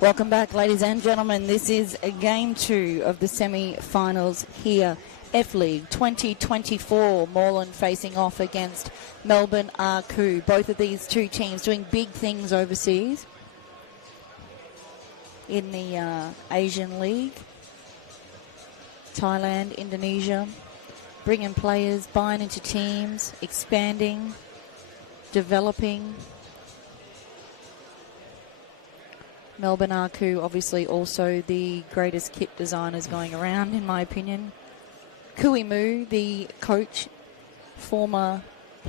Welcome back, ladies and gentlemen. This is game 2 of the semi-finals here. F-League 2024, Moreland facing off against Melbourne Arku. Both of these two teams doing big things overseas in the Asian League. Thailand, Indonesia, bringing players, buying into teams, expanding, developing. Melbourne Arku, obviously also the greatest kit designers going around, in my opinion. Kui Mu, the coach, former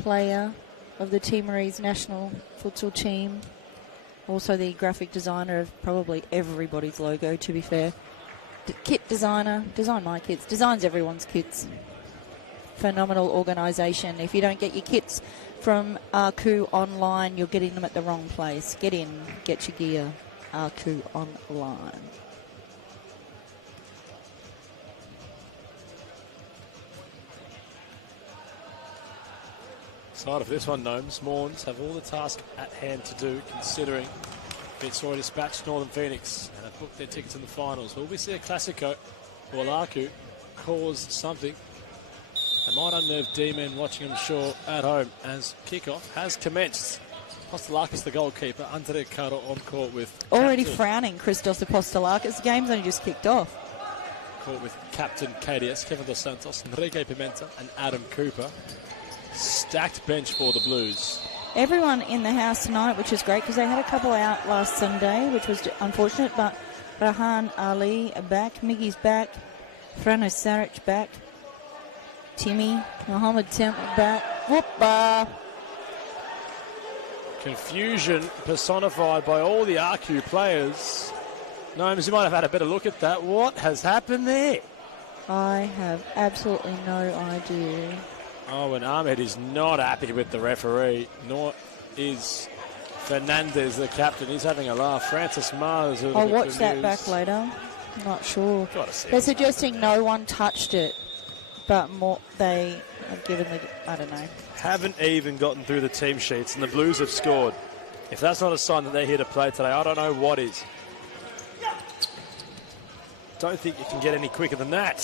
player of the Timorese national futsal team. Also the graphic designer of probably everybody's logo, to be fair. Kit designer, design my kits, designs everyone's kits. Phenomenal organisation. If you don't get your kits from Arku online, you're getting them at the wrong place. Get in, get your gear. Arku online. Side of this one, Gnomes. Morns have all the task at hand to do, considering Fitzroy dispatched Northern Phoenix and have booked their tickets in the finals. Will we see a Classico or Arku cause something that might unnerve D-men watching them sure at home as kickoff has commenced? Apostolakis, the goalkeeper, Andre Caro on court with... Already frowning, Christos Apostolakis. The game's only just kicked off. Court with captain KDS, Kevin Dos Santos, Enrique Pimenta and Adam Cooper. Stacked bench for the Blues. Everyone in the house tonight, which is great, because they had a couple out last Sunday, which was unfortunate, but Rahan Ali back, Miggy's back, Frano Saric back, Timmy, Mohammed Temple back. Whoop-a! Confusion personified by all the Arku players. Gnomes, you might have had a better look at that. What has happened there? I have absolutely no idea. Oh, and Ahmed is not happy with the referee, nor is Fernandez, the captain. He's having a laugh. Francis Mars. I'll watch that back later. I'm not sure. They're suggesting no one touched it, but more they have given the, I don't know. Haven't even gotten through the team sheets, and the Blues have scored. If that's not a sign that they're here to play today, I don't know what is. Don't think you can get any quicker than that.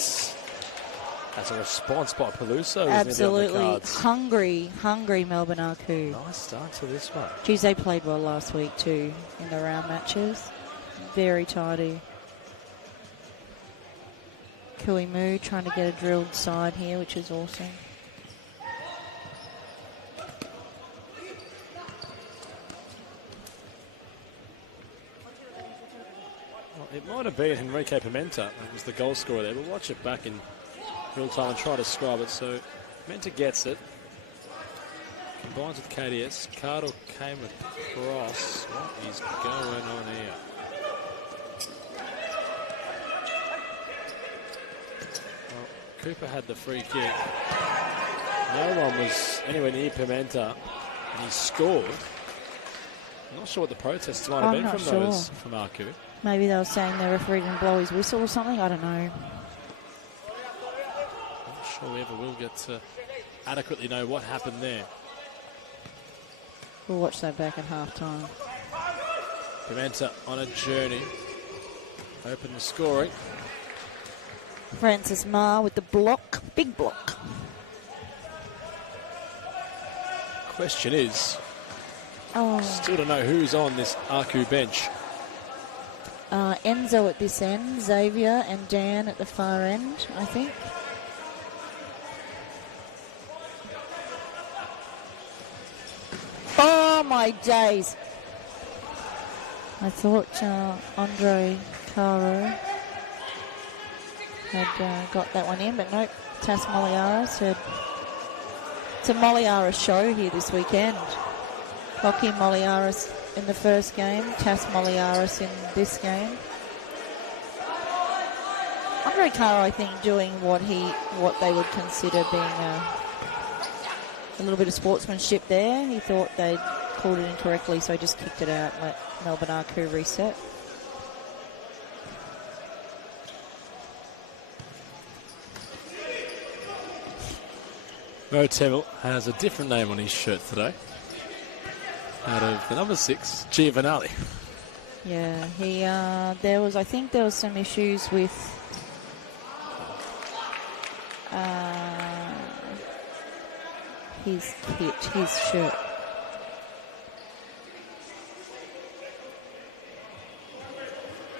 That's a response by Peluso. Absolutely hungry Melbourne Arku. Nice start to this one. Geez, they played well last week too in the round matches. Very tidy. Kui Mu trying to get a drilled side here, which is awesome. It might have been Enrique Pimenta that was the goal scorer there. We'll watch it back in real time and try to describe it. So Pimenta gets it. Combines with KDS. Cardo came across. What is going on here? Well, Cooper had the free kick. No one was anywhere near Pimenta. And he scored. I'm not sure what the protests might have been from those from Arku. Maybe they were saying the referee didn't blow his whistle or something. I don't know. Not sure we ever will get to adequately know what happened there. We'll watch that back at half-time. Pimenta on a journey. Open the scoring. Francis Ma with the block. Big block. Question is, still don't know who's on this Arku bench. Enzo at this end, Xavier and Dan at the far end, I think. Oh, my days. I thought Andre Caro had got that one in, but nope. Tas Moliara said it's a Moliara show here this weekend. Lockie Moliaris in the first game, Tas Moliaris in this game. Andre Caro, I think, doing what they would consider being a little bit of sportsmanship there. He thought they'd called it incorrectly, so he just kicked it out, let Melbourne Arku reset. Mo Tevil has a different name on his shirt today. Out of the number 6, Giovanelli. Yeah, I think there was some issues with his kit, his shirt.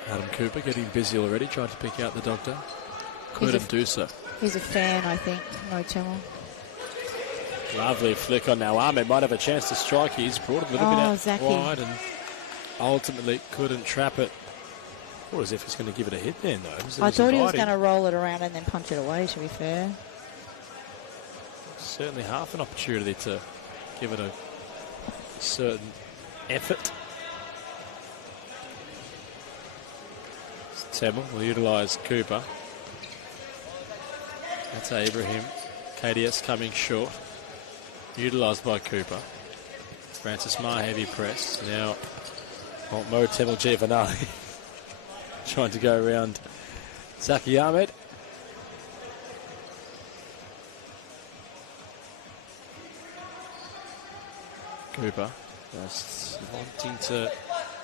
Adam Cooper getting busy already, trying to pick out the doctor. Couldn't do so. He's a fan, I think, Mo Tamil. Lovely flick on now. Ahmed might have a chance to strike. He's brought it a little bit out Zaki. wide and ultimately couldn't trap it. Or as if he's going to give it a hit then, though. I thought he was going to roll it around and then punch it away, to be fair. Certainly half an opportunity to give it a certain effort. Tamil will utilise Cooper. That's Ibrahim. KDS coming short. Utilised by Cooper. Francis Maher heavy press. Now, Mo Tamil Giovanni trying to go around Zaki Ahmed. Cooper just wanting to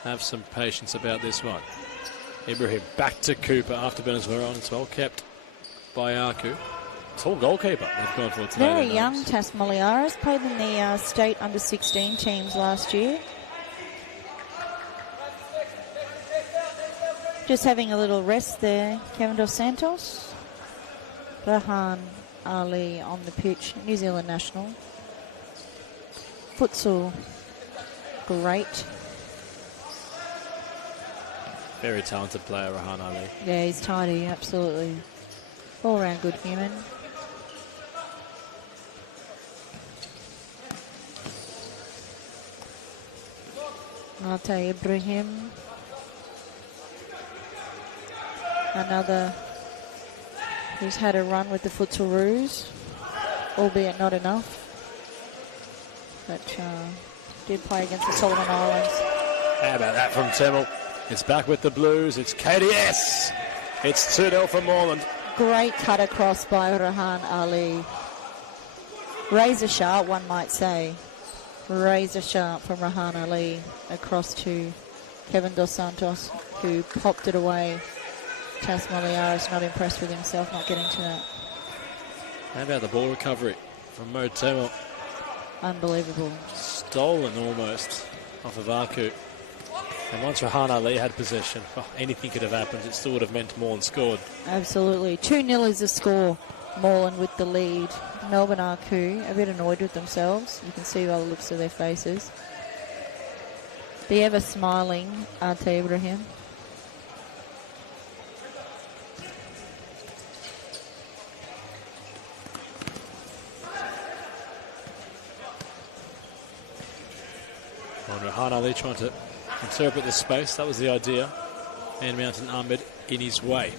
have some patience about this one. Ibrahim back to Cooper after Benazwaron. It's well kept by Aku. Tall goalkeeper they've gone for today. Very young Tas Maliaras, played in the state under-16 teams last year. Just having a little rest there. Kevin Dos Santos. Rahan Ali on the pitch, New Zealand national. Futsal, great. Very talented player, Rahan Ali. Yeah, he's tidy, absolutely. All-round good human. Ate Ibrahim. Another who's had a run with the Futsaroos, albeit not enough. But did play against the Solomon Islands. How about that from Tamil? It's back with the Blues. It's KDS. It's 2-0 for Moreland. Great cut across by Rahan Ali. Razor sharp, one might say. Razor sharp from Rahan Ali across to Kevin Dos Santos, who popped it away. Tas Maliaras not impressed with himself, not getting to that. How about the ball recovery from Mo Tamil? Unbelievable. Stolen almost off of Aku. And once Rahan Ali had possession, anything could have happened. It still would have meant Moreland scored. Absolutely. 2-0 is the score. Moreland with the lead. Melbourne Aku a bit annoyed with themselves. You can see by the looks of their faces. The ever smiling Ate Ibrahim. Rahan Ali trying to interpret the space. That was the idea. And Mountain Ahmed in his way.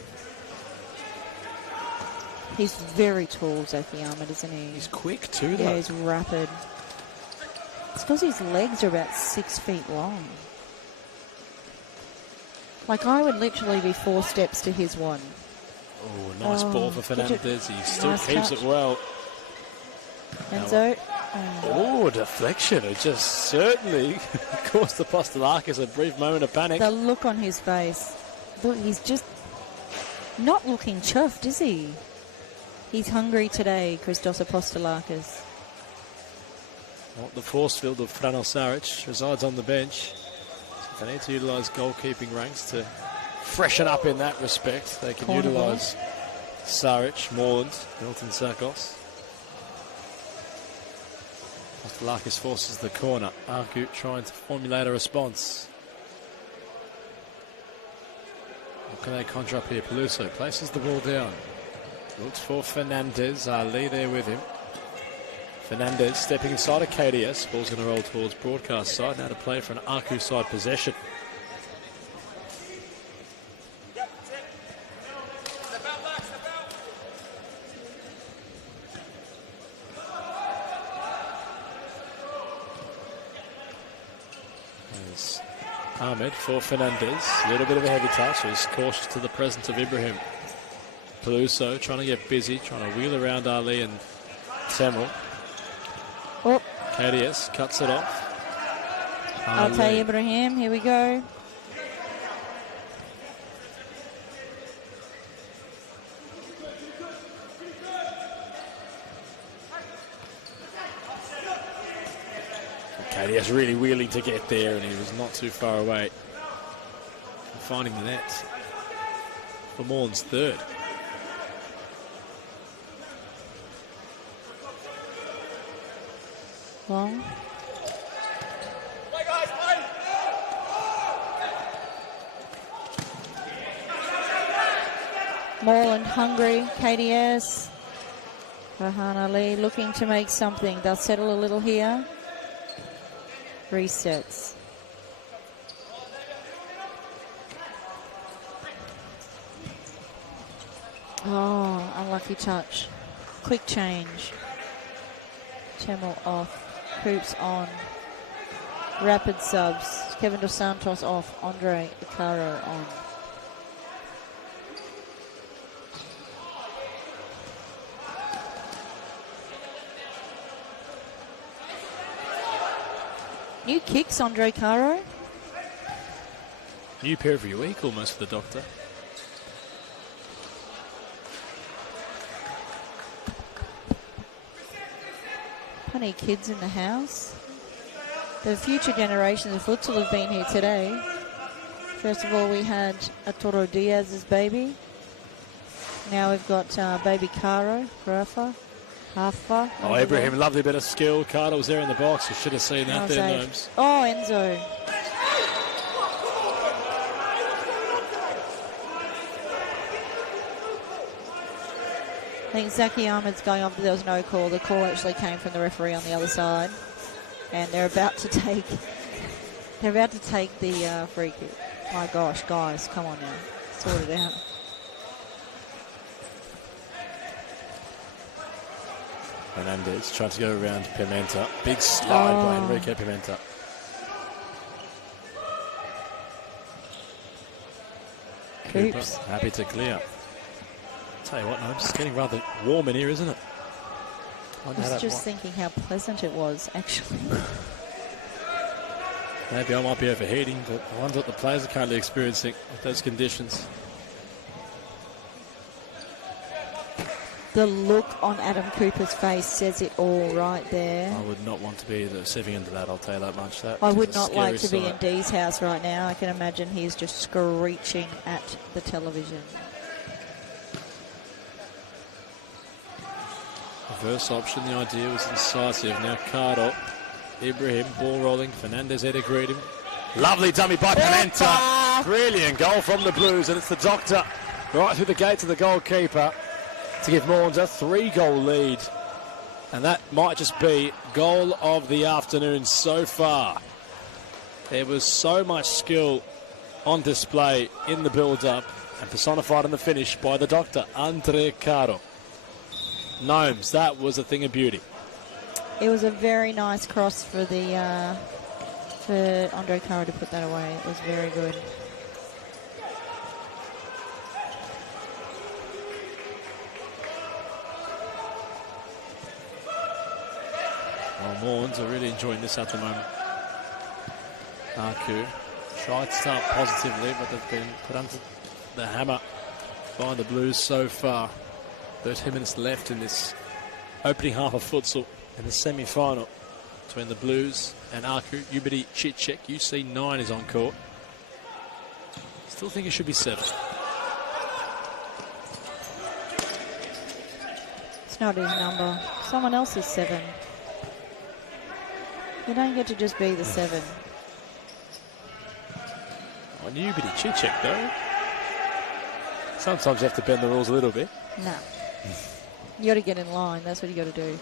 He's very tall, Zaki Ahmed, isn't he? He's quick too, though. Yeah, he's rapid. It's because his legs are about 6 feet long. Like, I would literally be 4 steps to his one. Oh, nice ball for Fernandez. He still nice keeps touch. it well. Enzo. Oh, deflection. It just certainly caused the Postolakis a brief moment of panic. The look on his face. Look, he's just not looking chuffed, is he? He's hungry today, Christos Apostolakis. Well, the force field of Frano Saric resides on the bench. So they need to utilise goalkeeping ranks to freshen up in that respect. They can utilise Saric, Moreland, Milton Sakos. Postolakis forces the corner. Aku trying to formulate a response. What can they conjure up here? Peluso places the ball down. Looks for Fernandez. Ali there with him. Fernandez stepping inside of KDS. Ball's going to roll towards broadcast side. Now to play for an Aku side possession. There's Ahmed for Fernandez. A little bit of a heavy touch. He's cautious to the presence of Ibrahim. Peluso trying to get busy, trying to wheel around Ali and Tamil. Oh. KDS cuts it off. Ate Ibrahim, here we go. Yes, really wheeling to get there, and he was not too far away from finding the net for Moreland's third. Long. Moreland hungry. KDS. Rahan Ali looking to make something. They'll settle a little here. Resets. Oh, unlucky touch. Quick change. Temel off. Hoops on. Rapid subs. Kevin Dos Santos off. Andre Icaro on. New kicks, Andre Caro. New pair every week almost for the Doctor. Plenty of kids in the house. The future generations of futsal have been here today. First of all, we had Arturo Diaz's baby. Now we've got baby Caro, Rafa. Oh, Ibrahim, lovely bit of skill. Carter was there in the box. You should have seen that there, Gnomes. Oh, Enzo. I think Zaki Ahmed's going off, but there was no call. The call actually came from the referee on the other side. And they're about to take the free kick. My gosh, guys, come on now. Sort it out. Fernandez trying to go around Pimenta. Big slide by Enrique Pimenta. Oops. Cooper happy to clear. Tell you what, no, it's getting rather warm in here, isn't it? I was just thinking how pleasant it was, actually. Maybe I might be overheating, but I wonder what the players are currently experiencing with those conditions. The look on Adam Cooper's face says it all right there. I would not want to be the receiving end of that, I'll tell you that much. That I would not like to be in sight. Dee's house right now. I can imagine he's just screeching at the television. Reverse option, the idea was incisive. Now Cardo, Ibrahim, ball rolling. Fernandez there to greet him. Lovely dummy by Pimenta. Brilliant goal from the Blues, and it's the Doctor right through the gates of the goalkeeper to give Moreland a 3-goal lead. And that might just be goal of the afternoon so far. There was so much skill on display in the build-up and personified in the finish by the Doctor, Andre Caro. Gnomes, that was a thing of beauty. It was a very nice cross for the for Andre Caro to put that away. It was very good. Well, Morelands are really enjoying this at the moment. Aku tried to start positively, but they've been put under the hammer by the Blues so far. 13 minutes left in this opening half of futsal in the semi-final between the Blues and Aku. Ubidi Chitchek, UC9 is on court. Still think it should be 7. It's not his number. Someone else is 7. You don't get to just be the 7. On Ubidi Chitchek, though. Sometimes you have to bend the rules a little bit. No. You got to get in line. That's what you got to do.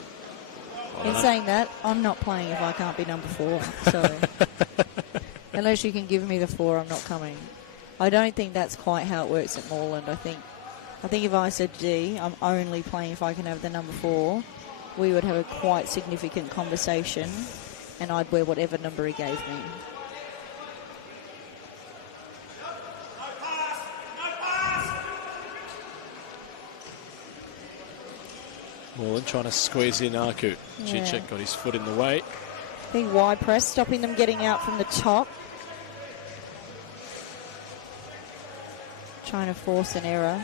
In saying that, I'm not playing if I can't be number 4. So unless you can give me the 4, I'm not coming. I don't think that's quite how it works at Moreland. I think if I said D, I'm only playing if I can have the number 4, we would have a quite significant conversation, and I'd wear whatever number he gave me. Moreland trying to squeeze in Aku. Yeah. Chitchek got his foot in the way. Big wide press, stopping them getting out from the top. Trying to force an error.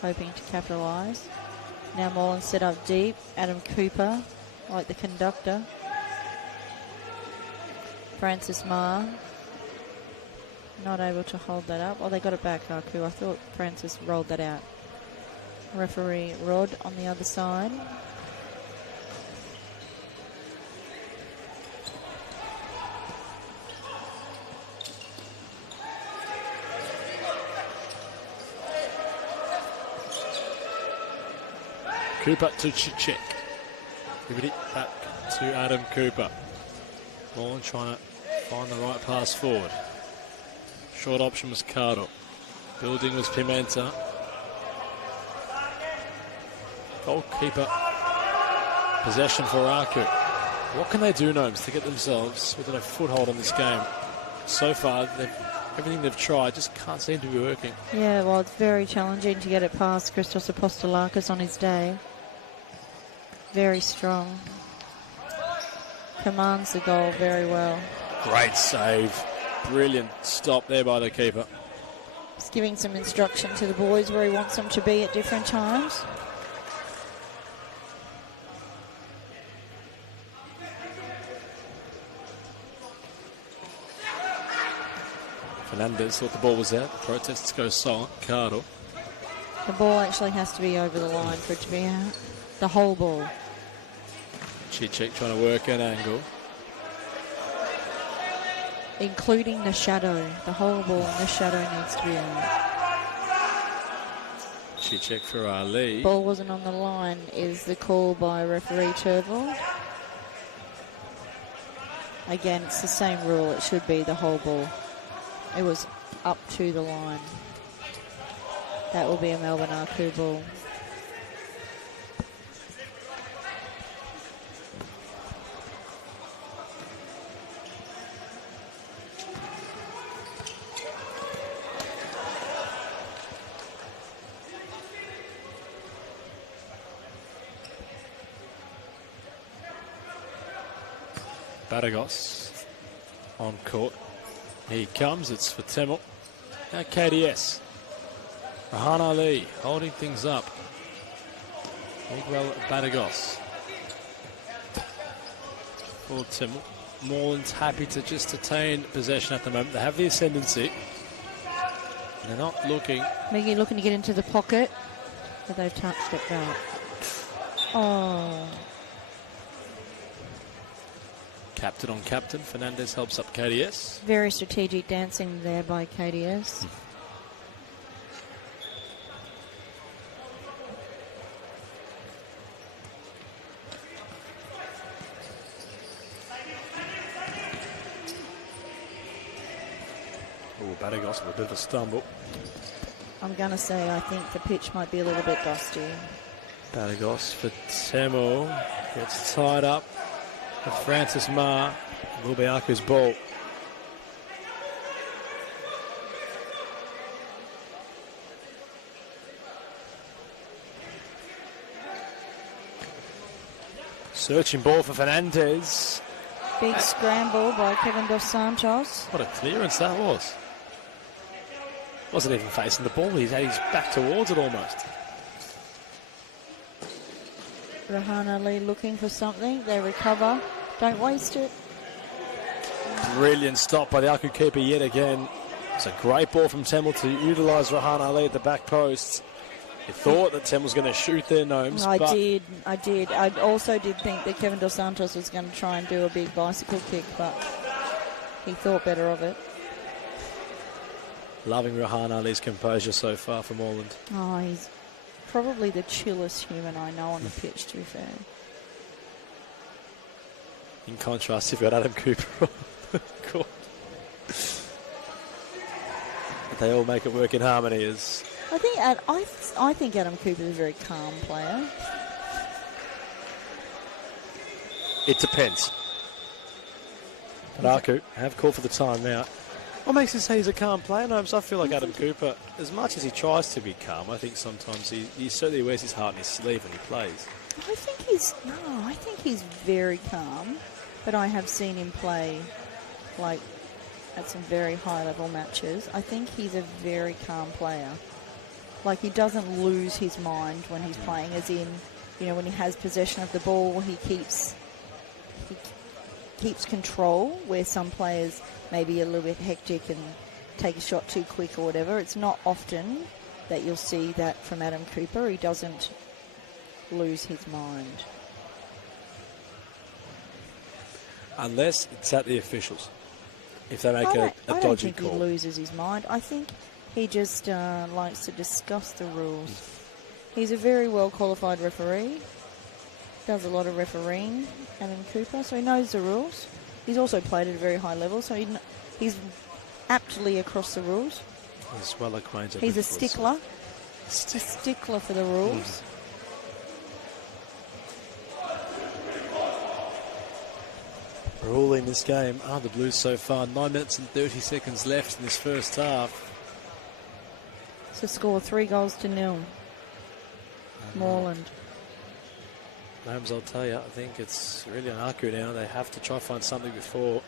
Hoping to capitalise. Now Moreland set up deep. Adam Cooper, like the conductor. Francis Ma not able to hold that up. Oh, they got it back, Aku. I thought Francis rolled that out. Referee Rod on the other side. Cooper to Chichek. Give it back to Adam Cooper. Moreland trying to find the right pass forward. Short option was Cardo. Building was Pimenta. Goalkeeper possession for Aku. What can they do, Gnomes, to get themselves within a foothold on this game? So far, everything they've tried just can't seem to be working. Yeah, well, it's very challenging to get it past Christos Apostolakis on his day. Very strong. Commands the goal very well. Great save. Brilliant stop there by the keeper. He's giving some instruction to the boys where he wants them to be at different times. Fernandez thought the ball was out. The protests go silent. Cardo. The ball actually has to be over the line for it to be out. The whole ball. Chichek trying to work an angle. Including the shadow. The whole ball and the shadow needs to be out. Chichek for Ali. Ball wasn't on the line is the call by referee Turville. Again, it's the same rule. It should be the whole ball. It was up to the line. That will be a Melbourne Aku ball. Baragos on court. Here he comes. It's for Temel. Now KDS. Rahan Ali holding things up. Miguel Baragos. For Temel. Moreland's happy to just attain possession at the moment. They have the ascendancy. They're not looking. Miggy looking to get into the pocket, but they've touched it back. Oh. Captain on captain. Fernandez helps up KDS. Very strategic dancing there by KDS. Oh, Baragos with a bit of a stumble. I'm going to say I think the pitch might be a little bit dusty. Baragos for Temel. Gets tied up. Francis Ma. Will be Aku's ball. Searching ball for Fernandez. Big scramble by Kevin Dos Santos. What a clearance that was. Wasn't even facing the ball. He's back towards it almost. Rahan Ali looking for something. They recover. Don't waste it. Brilliant stop by the Aku keeper yet again. It's a great ball from Temel to utilise Rahan Ali at the back post. You thought that Temel's going to shoot their Gnomes. I did. I also did think that Kevin Dos Santos was going to try and do a big bicycle kick, but he thought better of it. Loving Rahan Ali's composure so far from Moreland. Oh, he's probably the chillest human I know on the pitch, to be fair. In contrast, you've got Adam Cooper on the court. But they all make it work in harmony. I think Adam Cooper is a very calm player. It depends. But Aku have called for the timeout. What makes you say he's a calm player? No, I feel like Adam Cooper, as much as he tries to be calm, I think sometimes he certainly wears his heart on his sleeve when he plays. I think he's very calm, but I have seen him play like at some very high level matches. I think he's a very calm player. Like, he doesn't lose his mind when he's playing, as in, when he has possession of the ball, keeps control, where some players may be a little bit hectic and take a shot too quick or whatever. It's not often that you'll see that from Adam Cooper. He doesn't lose his mind. Unless it's at the officials. If they make a I dodgy don't think call. he loses his mind. I think he just likes to discuss the rules. He's a very well qualified referee. Does a lot of refereeing, Adam Cooper, so he knows the rules. He's also played at a very high level, so he's aptly across the rules. He's well acquainted. He's a stickler. A stickler for the rules. Rule in this game are the Blues so far. 9 minutes and 30 seconds left in this first half. So score 3-0. Moreland. Holmes, I'll tell you, I think it's really on Aku now. They have to try to find something before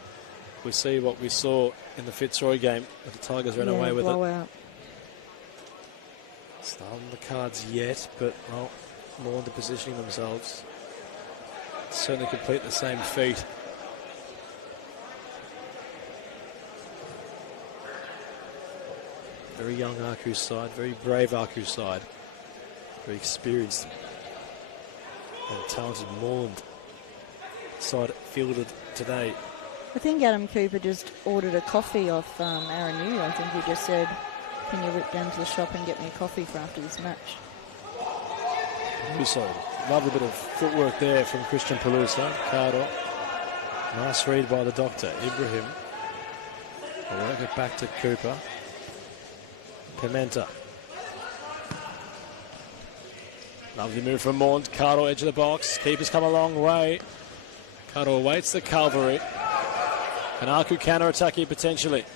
we see what we saw in the Fitzroy game. The Tigers ran away with blowout. it. It's not on the cards yet, but well, more into positioning themselves. Certainly complete the same feat. Very young Aku side, very brave Aku side, very experienced and talented Moreland side fielded today. I think Adam Cooper just ordered a coffee off Aaron Yu. I think he just said, can you whip down to the shop and get me a coffee for after this match? Peluso, lovely bit of footwork there from Christian Peluso. Cardo, nice read by the doctor, Ibrahim. We'll work it back to Cooper. Pimenta. Lovely move from Moreland. Cardo, edge of the box. Keeper's come a long way. Cardo awaits the cavalry. And Aku counter-attack here potentially.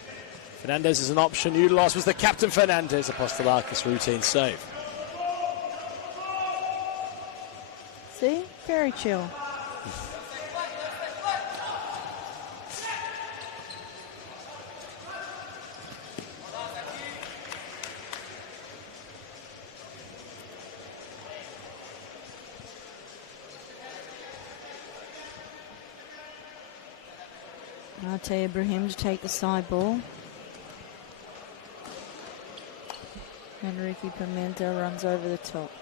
Fernandez is an option. Utilised was the captain Fernandez. Apostolakis routine save. See? Very chill. I'll tell Ibrahim to take the side ball. And Ricky Pimenta runs over the top.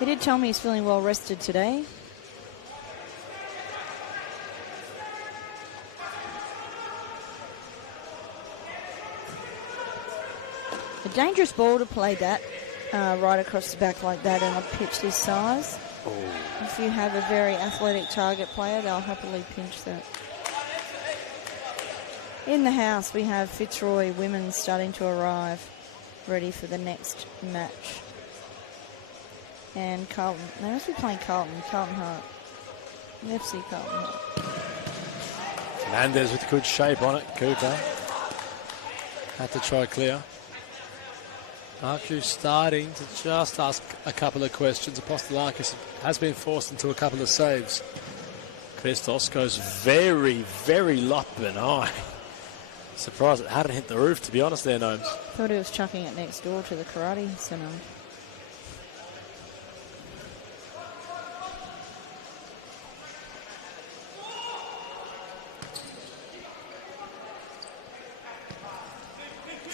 He did tell me he's feeling well rested today. A dangerous ball to play that right across the back like that on a pitch this size. Oh. If you have a very athletic target player, they'll happily pinch that. In the house, we have Fitzroy women starting to arrive, ready for the next match. And Carlton, they must be playing Carlton Hart. FC Carlton Hart. Fernandez with good shape on it. Cooper had to try clear. Aku starting to just ask a couple of questions. Apostolakis has been forced into a couple of saves. Christos goes very, very low and high. Surprised it hadn't hit the roof, to be honest there, Gnomes. Thought he was chucking it next door to the karate centre.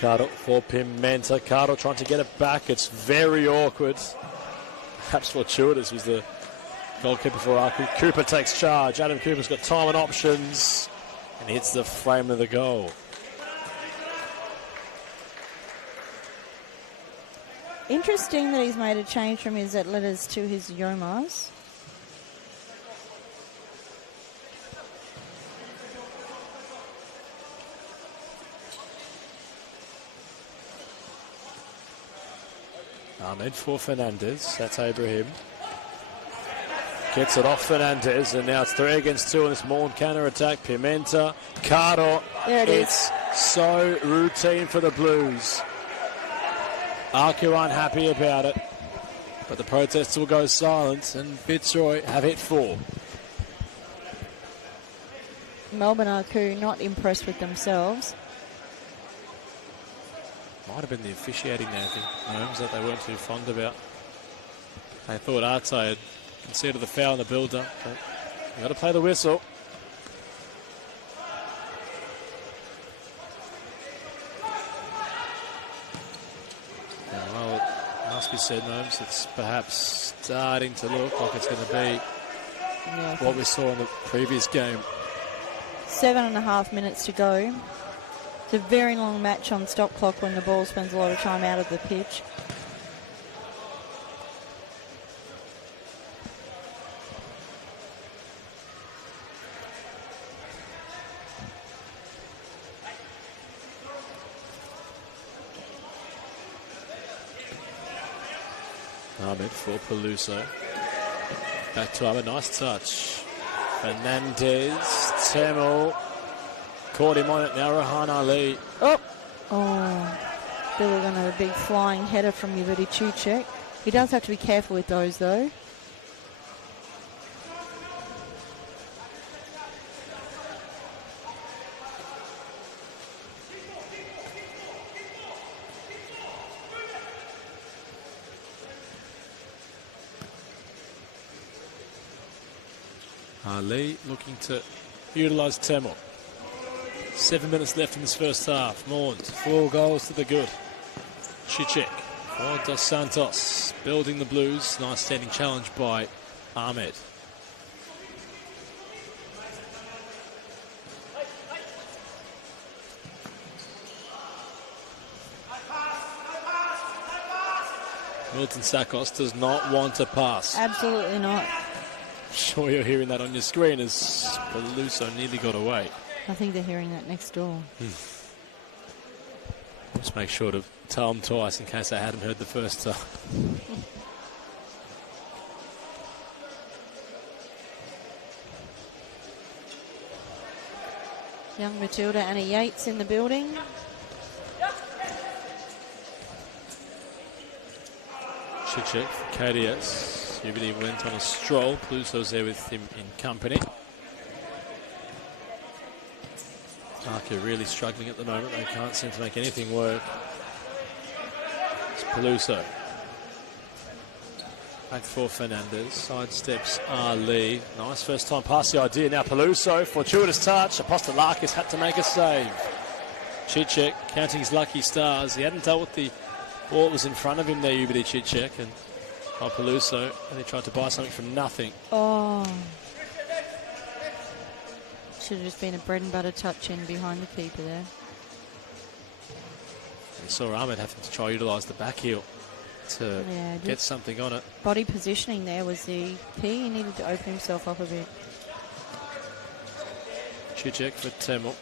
Cardo for Pimenta. Cardo trying to get it back. It's very awkward. Perhaps fortuitous was the goalkeeper for Aku. Cooper takes charge. Adam Cooper's got time and options and hits the frame of the goal. Interesting that he's made a change from his atletas to his Yomas. Ahmed for Fernandez. That's Ibrahim. Gets it off Fernandez, and now it's 3 against 2 in this Moreland counter-attack. Pimenta, Cardo. There it is. It's so routine for the Blues. Aku unhappy about it, but the protests will go silent, and Fitzroy have hit 4. Melbourne Aku not impressed with themselves. Might have been the officiating there, I think, Holmes, that they weren't too fond about. They thought Arte had Conceded the foul in the build-up, but you got to play the whistle. Well, it must be said, Gnomes, it's perhaps starting to look like it's going to be what we saw in the previous game. 7.5 minutes to go. It's a very long match on stop clock when the ball spends a lot of time out of the pitch. Ahmed for Peluso. Back to Ahmed, nice touch. Fernandez, Temel. Caught him on it now, Rahan Ali. Oh, they were going to have a big flying header from Yuri Chuchek. He does have to be careful with those, though. Ali looking to utilise Temel. 7 minutes left in this first half. Moreland, 4 goals to the good. Chichek for Dos Santos. Building the Blues. Nice standing challenge by Ahmed. Milton Sakos does not want to pass. Absolutely not. Sure you're hearing that on your screen as Peluso nearly got away. I think they're hearing that next door. Just make sure to tell them twice in case I hadn't heard the first time. Young Matilda, Anna Yates in the building. Chichek for KDS. Everybody went on a stroll. Peluso's there with him in company. Arca really struggling at the moment. They can't seem to make anything work. It's Peluso. Back for Fernandez. Sidesteps Ali. Nice first time pass the idea. Now Peluso. Fortuitous touch. Apostolakis had to make a save. Chichek counting his lucky stars. He hadn't dealt with the ball that was in front of him there, Ubidi Chichek. And Peluso. And he tried to buy something from nothing. Oh. Should have just been a bread and butter touch in behind the keeper there. We saw Ahmed having to try utilise the back heel to get something on it. Body positioning there was the key. He needed to open himself up a bit. Chichek for Temel.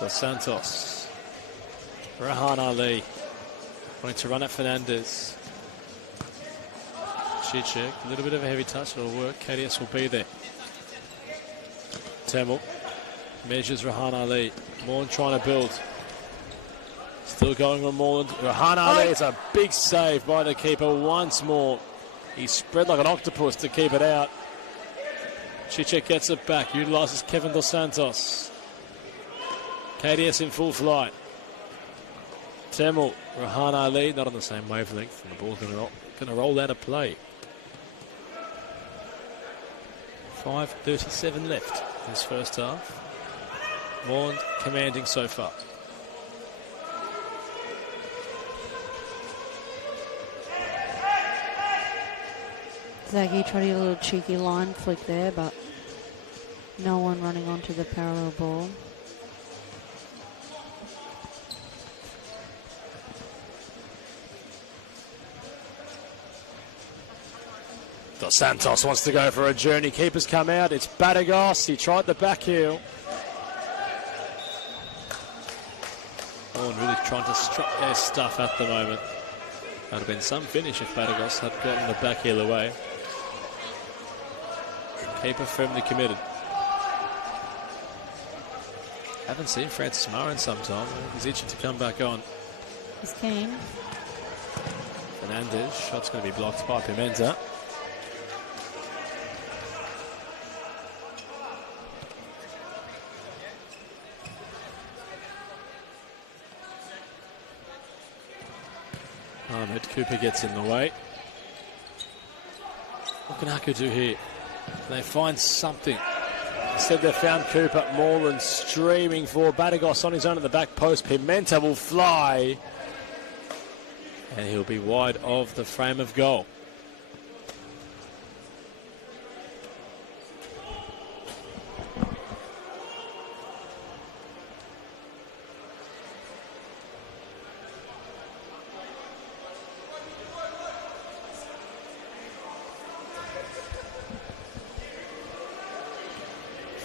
Dos Santos. Rahan Ali. Wanting to run at Fernandez. Chichek. A little bit of a heavy touch. It'll work. KDS will be there. Temel measures Rahan Ali. Moreland trying to build. Still going on Moreland. Rahan Ali is a big save by the keeper once more. He spread like an octopus to keep it out. Chichek gets it back. Utilises Kevin Dos Santos. KDS in full flight. Temel, Rahan Ali not on the same wavelength. And the ball's going to roll out of play. 5:37 left in this first half. Moreland commanding so far. Zaggy tried to get a little cheeky line flick there, but no one running onto the parallel ball. Dos Santos wants to go for a journey. Keepers come out. It's Batagos. He tried the back heel. Really trying to strut their stuff at the moment. That would have been some finish if Batagos had gotten the back heel away. Keeper firmly committed. Haven't seen Francis Mara in some time. He's itching to come back on. He's keen. Fernandez. Shot's going to be blocked by Pimenta. Ahmed Cooper gets in the way. What can Aku do here? Can they find something? Instead, they found Cooper. Moreland streaming for Batagos on his own at the back post. Pimenta will fly. And he'll be wide of the frame of goal.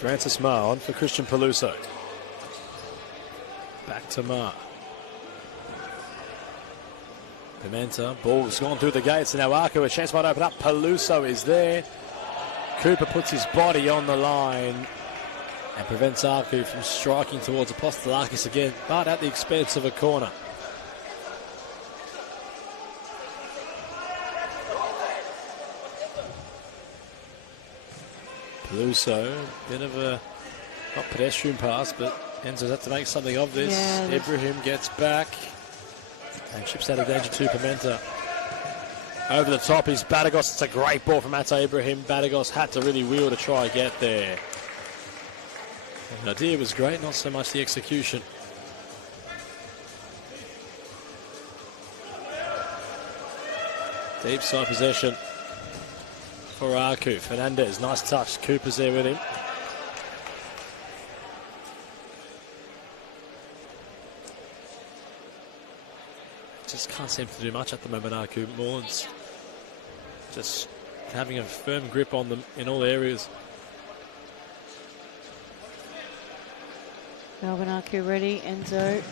Francis Marr on for Christian Peluso. Back to Marr. Pimenta, ball's gone through the gates, and now Aku, a chance might open up. Peluso is there. Cooper puts his body on the line and prevents Aku from striking towards Apostolakis again, but at the expense of a corner. Peluso, bit of a not pedestrian pass, but Enzo's had to make something of this. Yeah, Ibrahim gets back and chips out of danger to Pimenta. Over the top is Batagos. It's a great ball from Ata Ibrahim. Batagos had to really wheel to try and get there. And the idea was great, not so much the execution. Deep side possession for Aku. Fernandez, nice touch. Cooper's there with him. Just can't seem to do much at the moment, Aku. Moreland's just having a firm grip on them in all areas. Melbourne Aku ready. Enzo.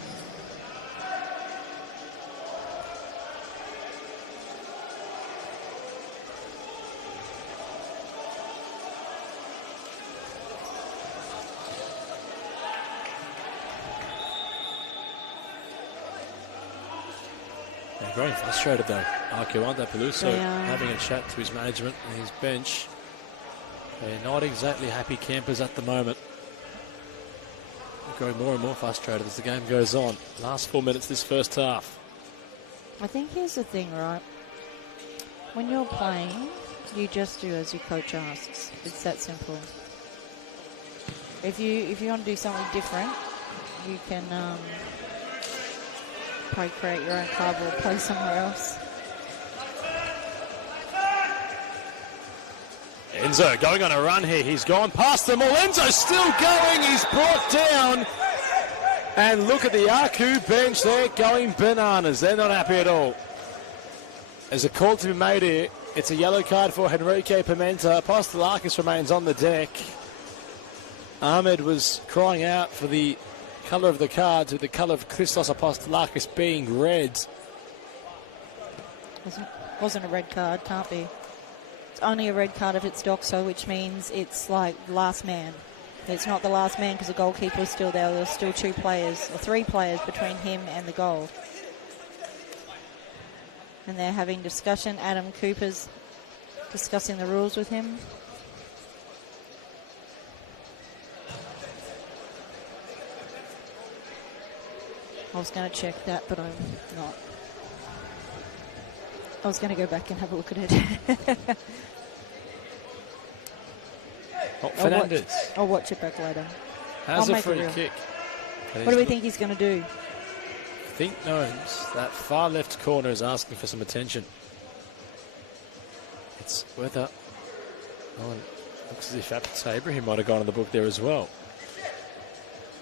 They're growing frustrated though. Aku, aren't they? Peluso having a chat to his management and his bench. They're not exactly happy campers at the moment. They're growing more and more frustrated as the game goes on. Last 4 minutes this first half. I think here's the thing, right? When you're playing, you just do as your coach asks. It's that simple. If you want to do something different, you can probably create your own club or play somewhere else. Enzo going on a run here. He's gone past them all. Enzo still going. He's brought down. And look at the Aku bench. They're going bananas. They're not happy at all. There's a call to be made here. It's a yellow card for Henrique Pimenta. Apostolakis remains on the deck. Ahmed was crying out for the colour of the cards, with the colour of Christos Apostolakis being red. Wasn't a red card, can't be. It's only a red card if it's Doxo, which means it's like last man. It's not the last man because the goalkeeper was still there. There's still 2 players, or 3 players between him and the goal. And they're having discussion. Adam Cooper's discussing the rules with him. I was going to check that, but I'm not. I was going to go back and have a look at it. Fernandez. I'll watch it back later. Has a free kick. What do we think he's going to do? Think knows that far left corner is asking for some attention. It's whether... Oh, looks as if Ata Ibrahim might have gone on the book there as well.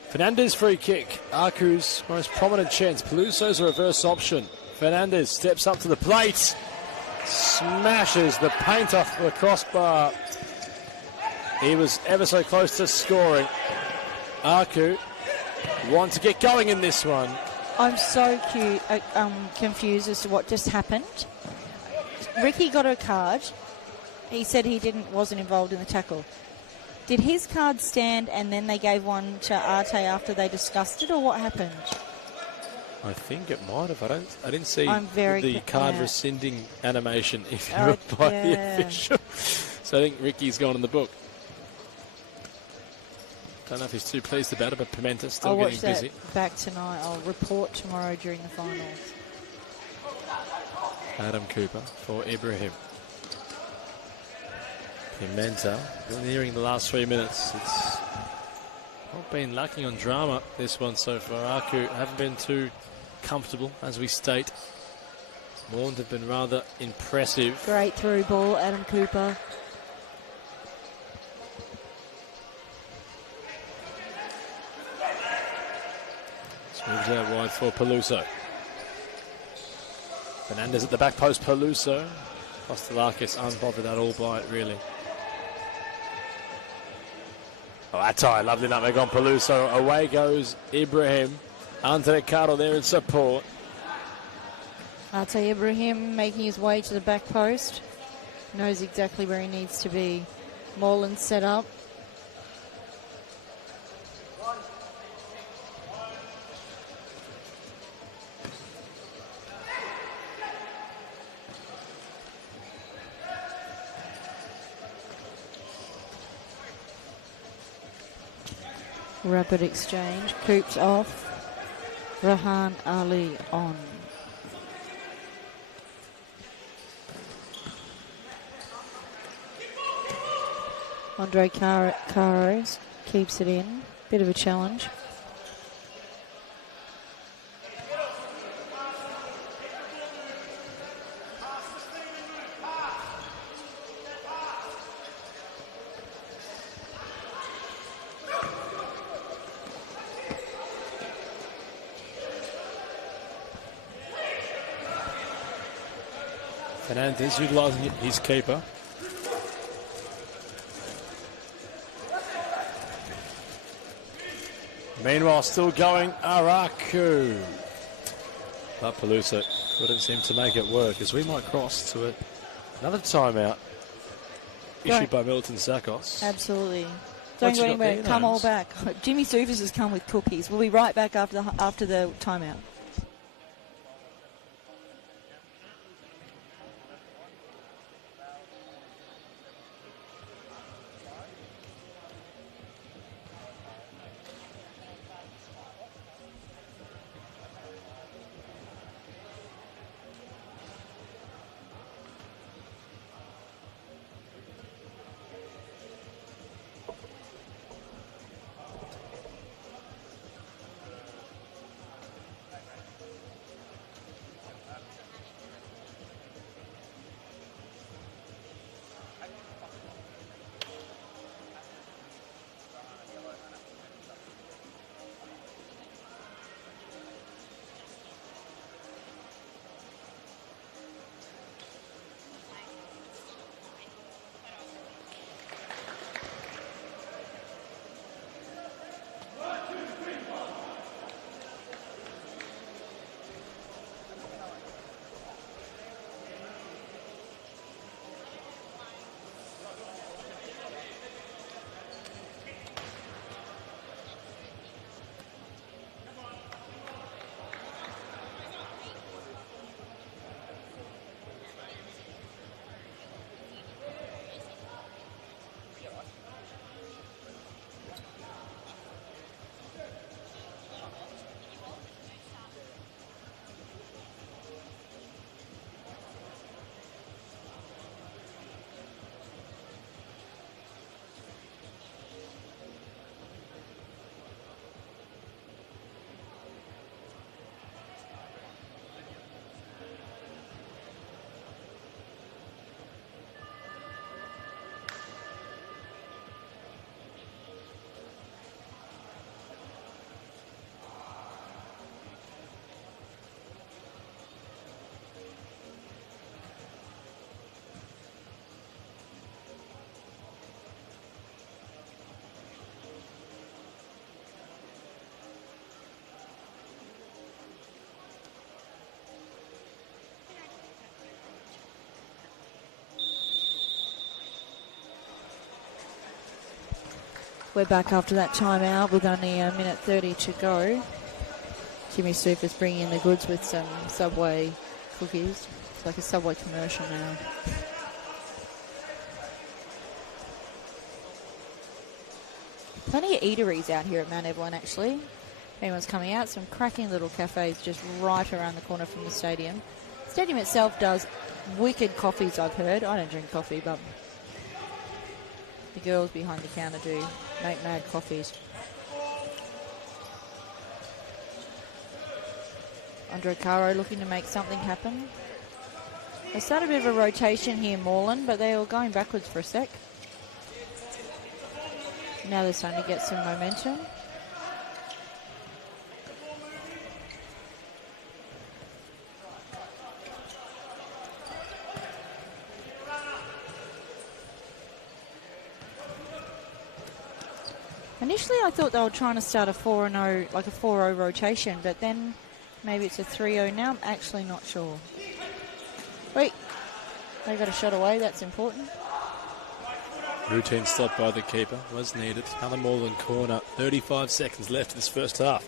Fernandez free kick. Aku's most prominent chance. Peluso's a reverse option. Fernandez steps up to the plate. Smashes the paint off the crossbar. He was ever so close to scoring. Aku want to get going in this one. I'm so confused as to what just happened. Ricky got a card. He said he wasn't involved in the tackle. Did his card stand and then they gave one to Arte after they discussed it, or what happened? I think it might have. I didn't see the card rescinding animation if you were by the official. So I think Ricky's gone in the book. Don't know if he's too pleased about it, but Pimenta's still getting busy. I'll watch that back tonight. I'll report tomorrow during the finals. Adam Cooper for Ibrahim. Pimenta, nearing the last 3 minutes. It's not been lacking on drama, this one so far. Aku haven't been too comfortable, as we state. Moreland have been rather impressive. Great through ball, Adam Cooper. Moves out wide for Peluso. Fernandez at the back post, Peluso. Kostelakis unbothered at all by it, really. Oh, Atai, lovely nutmeg on Peluso. Away goes Ibrahim. Andre Cardo there in support. Atai Ibrahim making his way to the back post. Knows exactly where he needs to be. Moreland set up. Rapid exchange. Coops off. Rahan Ali on. Andre Caros keeps it in. Bit of a challenge. Fernandez utilising his keeper. Meanwhile, still going, Araku. But Peluso couldn't seem to make it work, as we might cross to another timeout issued by Milton Sakos. Absolutely. Don't go anywhere. Come all back. Jimmy Soufas has come with cookies. We'll be right back after the timeout. We're back after that timeout with only a minute 30 to go. Jimmy Soufas bringing in the goods with some Subway cookies. It's like a Subway commercial now. Plenty of eateries out here at Mount Evelyn, actually. If anyone's coming out, some cracking little cafes just right around the corner from the stadium. The stadium itself does wicked coffees, I've heard. I don't drink coffee, but the girls behind the counter do make mad coffees. Andre Caro looking to make something happen. They started a bit of a rotation here, Moreland, but they were going backwards for a sec. Now they're starting to get some momentum. Initially, I thought they were trying to start a 4-0, like a 4-0 rotation, but then maybe it's a 3-0 now. I'm actually not sure. Wait, they got a shot away. That's important. Routine stop by the keeper was needed. Another Moreland corner. 35 seconds left in this first half.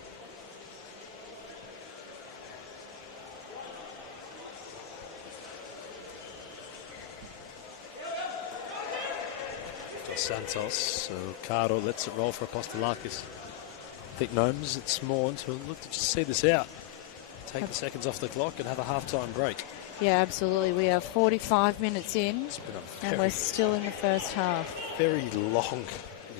Santos, so Caro lets it roll for Apostolakis. I think Gnomes, it's Moreland who look to just see this out. Take the seconds off the clock and have a half-time break. Yeah, absolutely. We are 45 minutes in, It's been and we're still in the first half. very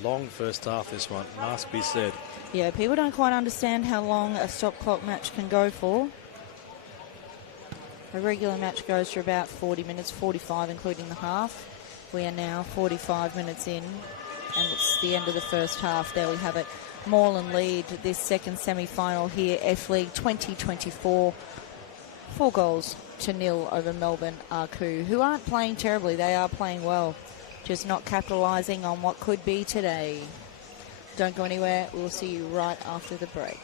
long first half, this one, must be said. Yeah, people don't quite understand how long a stop clock match can go for. A regular match goes for about 40 minutes, 45 including the half. We are now 45 minutes in, and it's the end of the first half. There we have it. Moreland lead this second semi-final here, F-League 2024. 4-0 over Melbourne Arku, who aren't playing terribly. They are playing well, just not capitalising on what could be today. Don't go anywhere. We'll see you right after the break.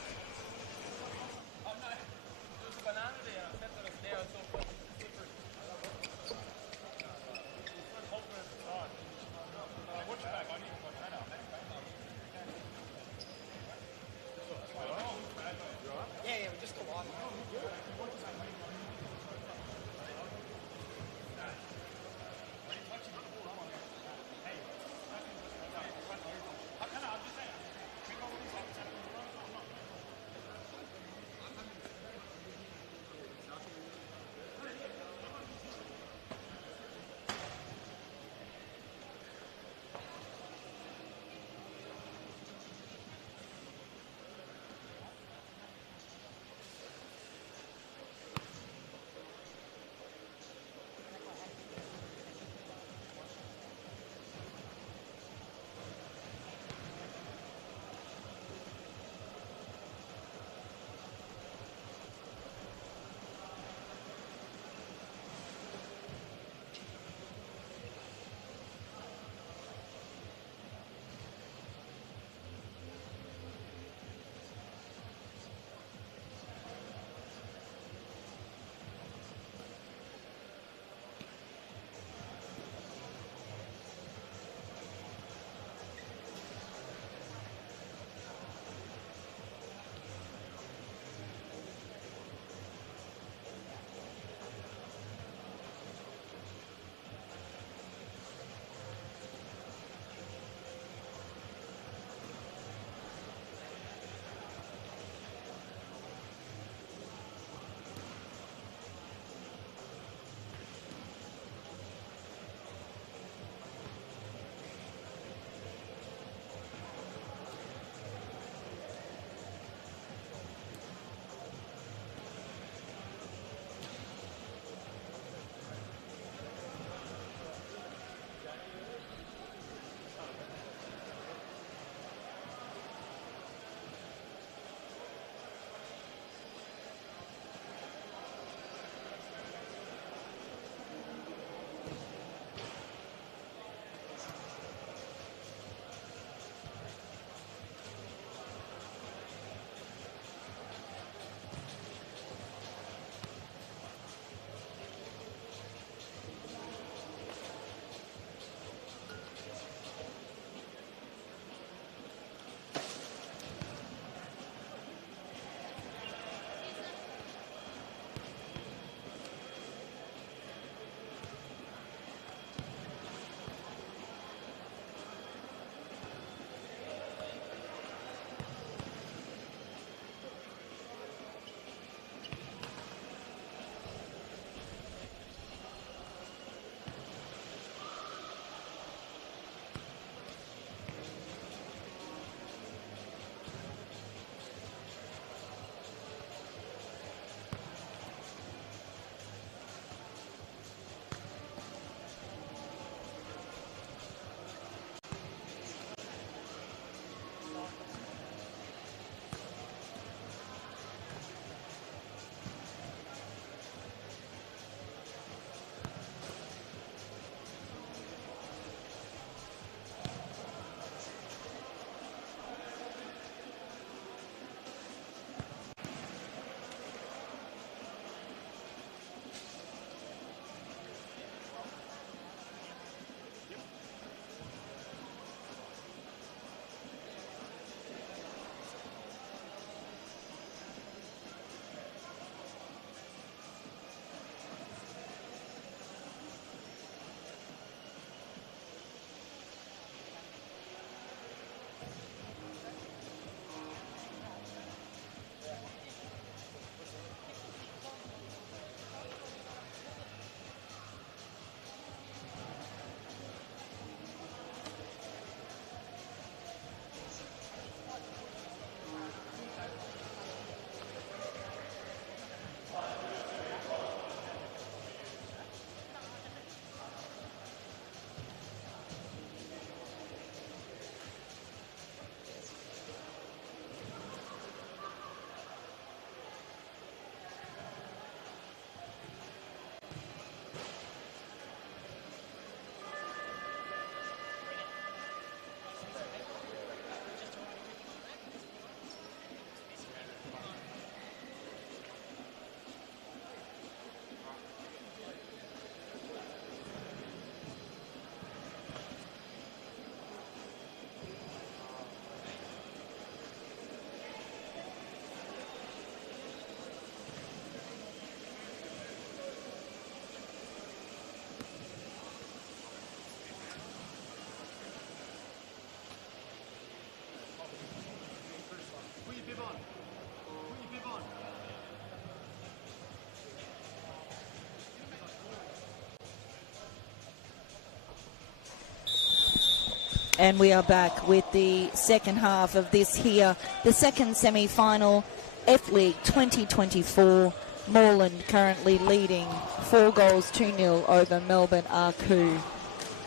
And we are back with the second half of this here, the second semi-final, F-League 2024. Moreland currently leading 4 goals 2-0 over Melbourne Arku.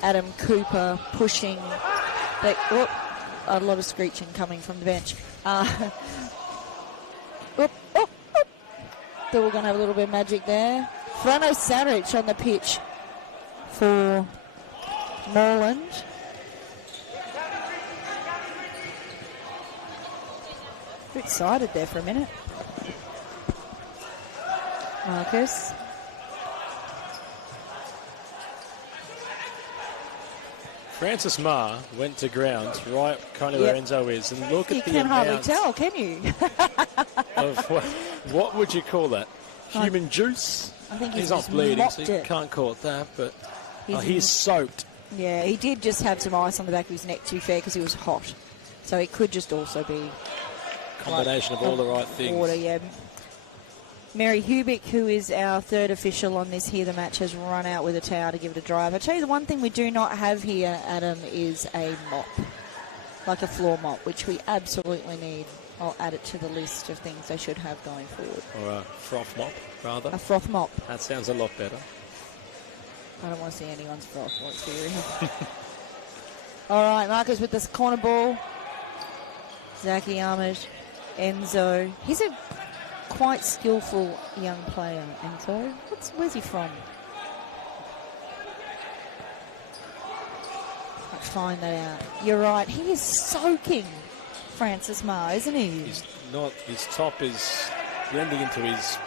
Adam Cooper pushing. A lot of screeching coming from the bench. Thought we're going to have a little bit of magic there. Frano Saric on the pitch for Moreland. Bit excited there for a minute. Marcus. Francis Marr went to ground right currently where Enzo is, and look at the You can hardly amount tell, can you? of what would you call that? Human juice? I think He's not bleeding, so you it. can't call it that, but He's soaked. Yeah, he did just have some ice on the back of his neck, to be fair, because he was hot. So it could just also be Combination of all the right things. Water, yeah. Mary Hubick, who is our third official on this here, the match, has run out with a towel to give it a dry. I tell you, the one thing we do not have here, Adam, is a mop, like a floor mop, which we absolutely need. I'll add it to the list of things they should have going forward. Or a froth mop, rather. A froth mop. That sounds a lot better. I don't want to see anyone's froth, let's be real. All right, Marcus with this corner ball. Zaki Ahmed, Enzo. He's a quite skillful young player, Enzo. Where's he from? Let's find that out. You're right, he is soaking Francis Marr, isn't he? He's not. His top is blending into his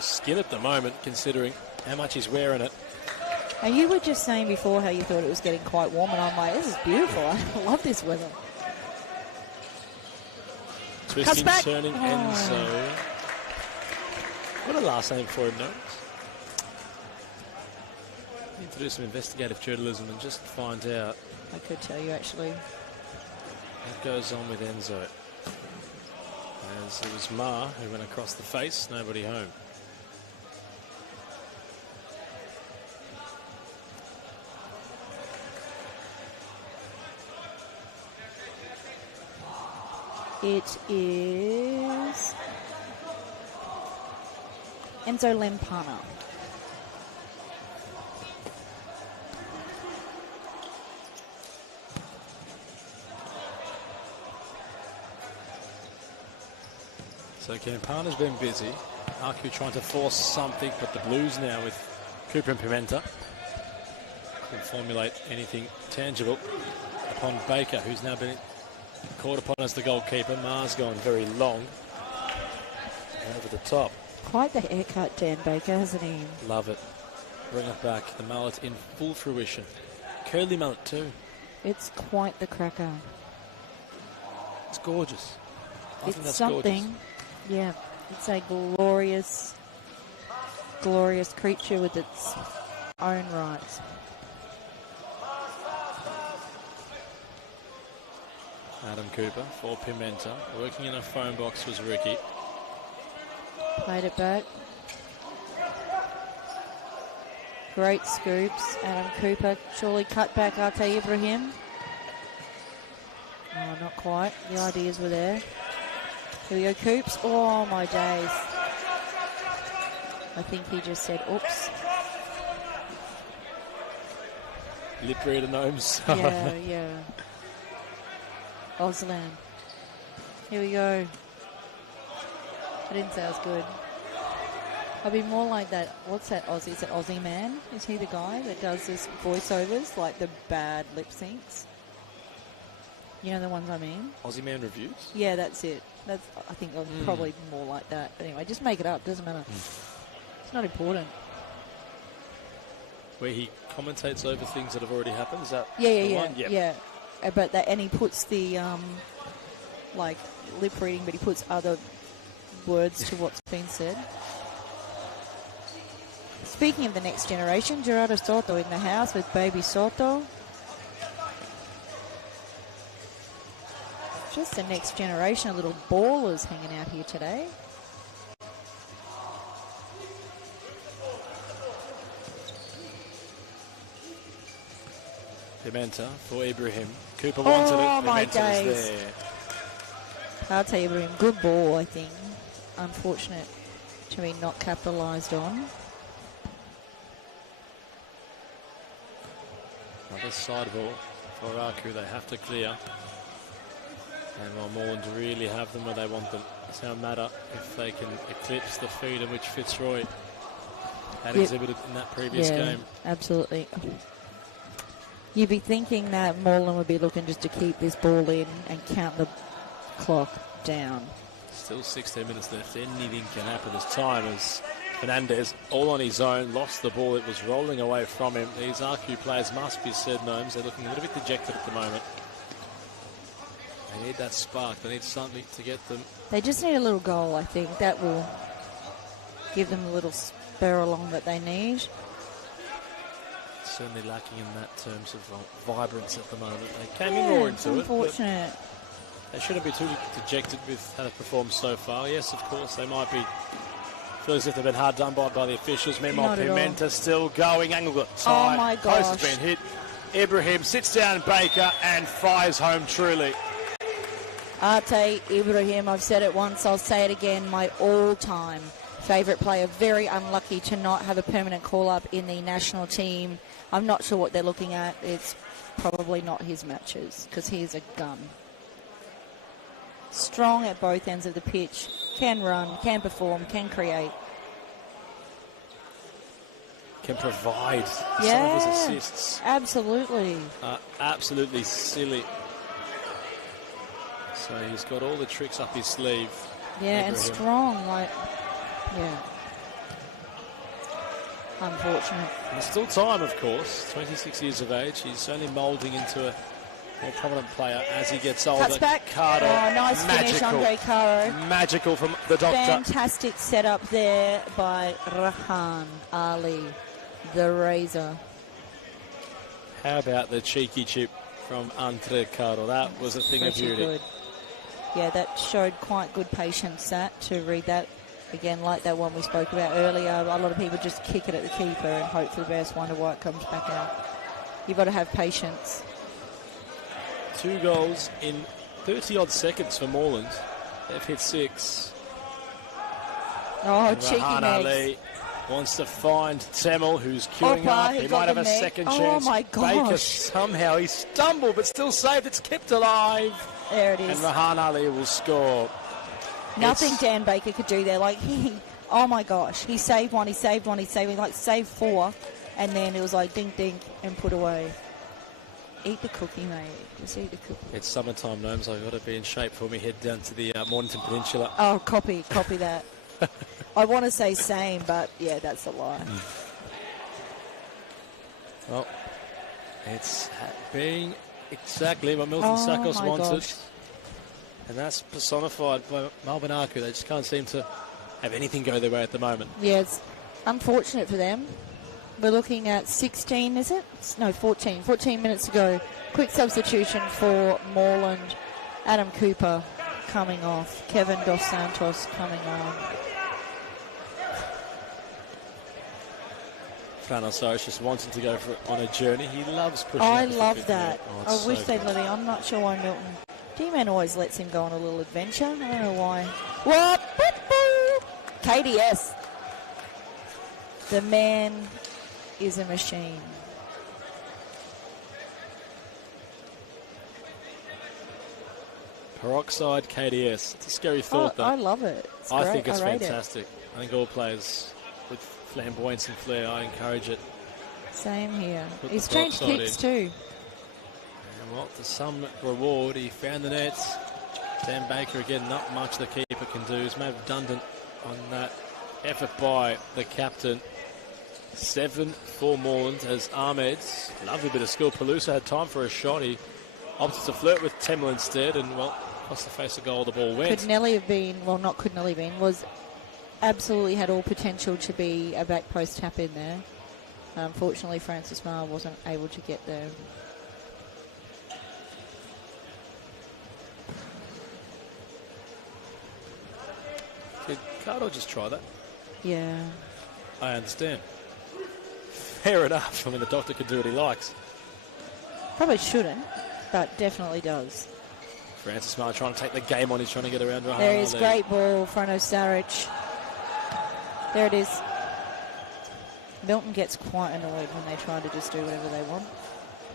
skin at the moment, considering how much he's wearing it. And you were just saying before how you thought it was getting quite warm, and I'm like, this is beautiful. I love this weather. Twisting, turning, Enzo. What a last name for him, though. Need to do some investigative journalism and just find out. I could tell you, actually. What goes on with Enzo? As it was Marr who went across the face, nobody home. It is Enzo Lempana. So Campana's been busy. Arku trying to force something, but the Blues now with Cooper and Pimenta can formulate anything tangible upon Baker, who's now been caught upon as the goalkeeper. Marr's gone very long over the top. Quite the haircut, Dan Baker, hasn't he? Love it. Bring it back. The mullet in full fruition. Curly mullet too. It's quite the cracker. It's gorgeous. I think It's that's something. gorgeous. Yeah, it's a glorious, glorious creature with its own rights. Adam Cooper for Pimenta. Working in a phone box was Ricky. Played it back. Great scoops. Adam Cooper surely cut back Arte Ibrahim. Oh, not quite. The ideas were there. Here we go, Coops. Oh, my days. I think he just said, oops. Lip reader gnomes. Yeah. Auslan. Here we go. I didn't say I was good. I'd be more like that. What's that Aussie? Is it Aussie Man? Is he the guy that does this voiceovers, like the bad lip syncs? You know the ones I mean? Aussie Man Reviews? Yeah, that's it. I think I'm probably more like that. But anyway, just make it up. Doesn't matter. It's not important. Where he commentates over things that have already happened? Is that Yeah. one? Yep. Yeah. But that, and he puts the like lip reading, but he puts other words to what's been said. Speaking of the next generation, Gerardo Soto in the house with baby Soto. Just the next generation of little ballers hanging out here today. Pimenta for Ibrahim. Cooper wanted it. my Pimenta was days. there. Karte Ibrahim, good ball, I think. Unfortunate to be not capitalised on. Another side ball for Aku. They have to clear. And while Moreland really have them where they want them, it's no matter if they can eclipse the freedom which Fitzroy had exhibited in that previous game. Absolutely. You'd be thinking that Moreland would be looking just to keep this ball in and count the clock down. Still 16 minutes left. Anything can happen this time as Fernandez, all on his own, lost the ball. It was rolling away from him. These RQ players must be said gnomes. They're looking a little bit dejected at the moment. They need that spark. They need something to get them. They just need a little goal, I think. That will give them a little spur along that they need. Certainly lacking in that terms of vibrance at the moment. They came in more into it. Unfortunate. They shouldn't be too dejected with how they've performed so far. Yes, of course, they might be feel as if they've been hard done by the officials. Meanwhile, Pimenta still going. Angle got tight. Oh my gosh. Post has been hit. Ibrahim sits down Baker and fires home truly. Karte Ibrahim, I've said it once, I'll say it again, my all-time favourite player. Very unlucky to not have a permanent call-up in the national team. I'm not sure what they're looking at. It's probably not his matches because he is a gun. Strong at both ends of the pitch, can run, can perform, can create. Can provide some of his assists. Absolutely. Absolutely silly. So he's got all the tricks up his sleeve. Yeah, and strong, Unfortunate. There's still time, of course. 26 years of age. He's only moulding into a more prominent player as he gets older. Cuts back. Cardo, Nice finish, Andre Caro. Magical from the doctor. Fantastic setup there by Rahan Ali, the Razor. How about the cheeky chip from Andre Caro? That was a thing of beauty. Good. Yeah, that showed quite good patience, to read that. Again, like that one we spoke about earlier, a lot of people just kick it at the keeper and hope for the best, wonder why it comes back out. You've got to have patience. 2 goals in 30-odd seconds for Moreland. They've hit 6. Oh, cheeky Rahan Ali wants to find Temel, who's queuing up. He might have a second chance. Oh, my gosh. Baker somehow, he stumbled, but still saved. It's kept alive. There it is. And Rahan Ali will score. Nothing Dan Baker could do there. Oh my gosh. He saved one, he saved 4. And then it was like ding, ding, and put away. Eat the cookie, mate. Just eat the cookie. It's summertime, Gnomes. I've got to be in shape for me head down to the Mornington Peninsula. Oh, copy that. I want to say same, but yeah, that's a lie. Well, it's being exactly what Milton Sakos wanted. Gosh. And that's personified by Melbourne Aku. They just can't seem to have anything go their way at the moment. Yeah, it's unfortunate for them. We're looking at 16, is it? No, 14. 14 minutes to go. Quick substitution for Moreland. Adam Cooper coming off. Kevin Dos Santos coming on. Fran Osoris just wanting to go on a journey. He loves pushing. I love that. I wish they'd let him. I'm not sure why Milton. D-Man always lets him go on a little adventure. I don't know why. What? KDS. The man is a machine. Peroxide KDS. It's a scary thought, though. I love it. I think it's fantastic. I think all players with flamboyance and flair, I encourage it. Same here. He's changed kicks too. And well, for some reward, he found the nets. Dan Baker, again, not much the keeper can do. He's made redundant on that effort by the captain. 7 for Moreland as Ahmed, lovely bit of skill. Palusa had time for a shot. He opted to flirt with Temel instead, and well, across the face of goal, the ball went. Could Nelly have been, well, not could Nelly have been, was absolutely had all potential to be a back post tap in there. Unfortunately, Francis Marr wasn't able to get there. Did Cardo just try that? Yeah. I understand. Fair enough. I mean, the doctor can do what he likes. Probably shouldn't, but definitely does. Francis Marr trying to take the game on. He's trying to get around Rahana. There is great ball, Frano Saric. There it is. Milton gets quite annoyed when they try to just do whatever they want.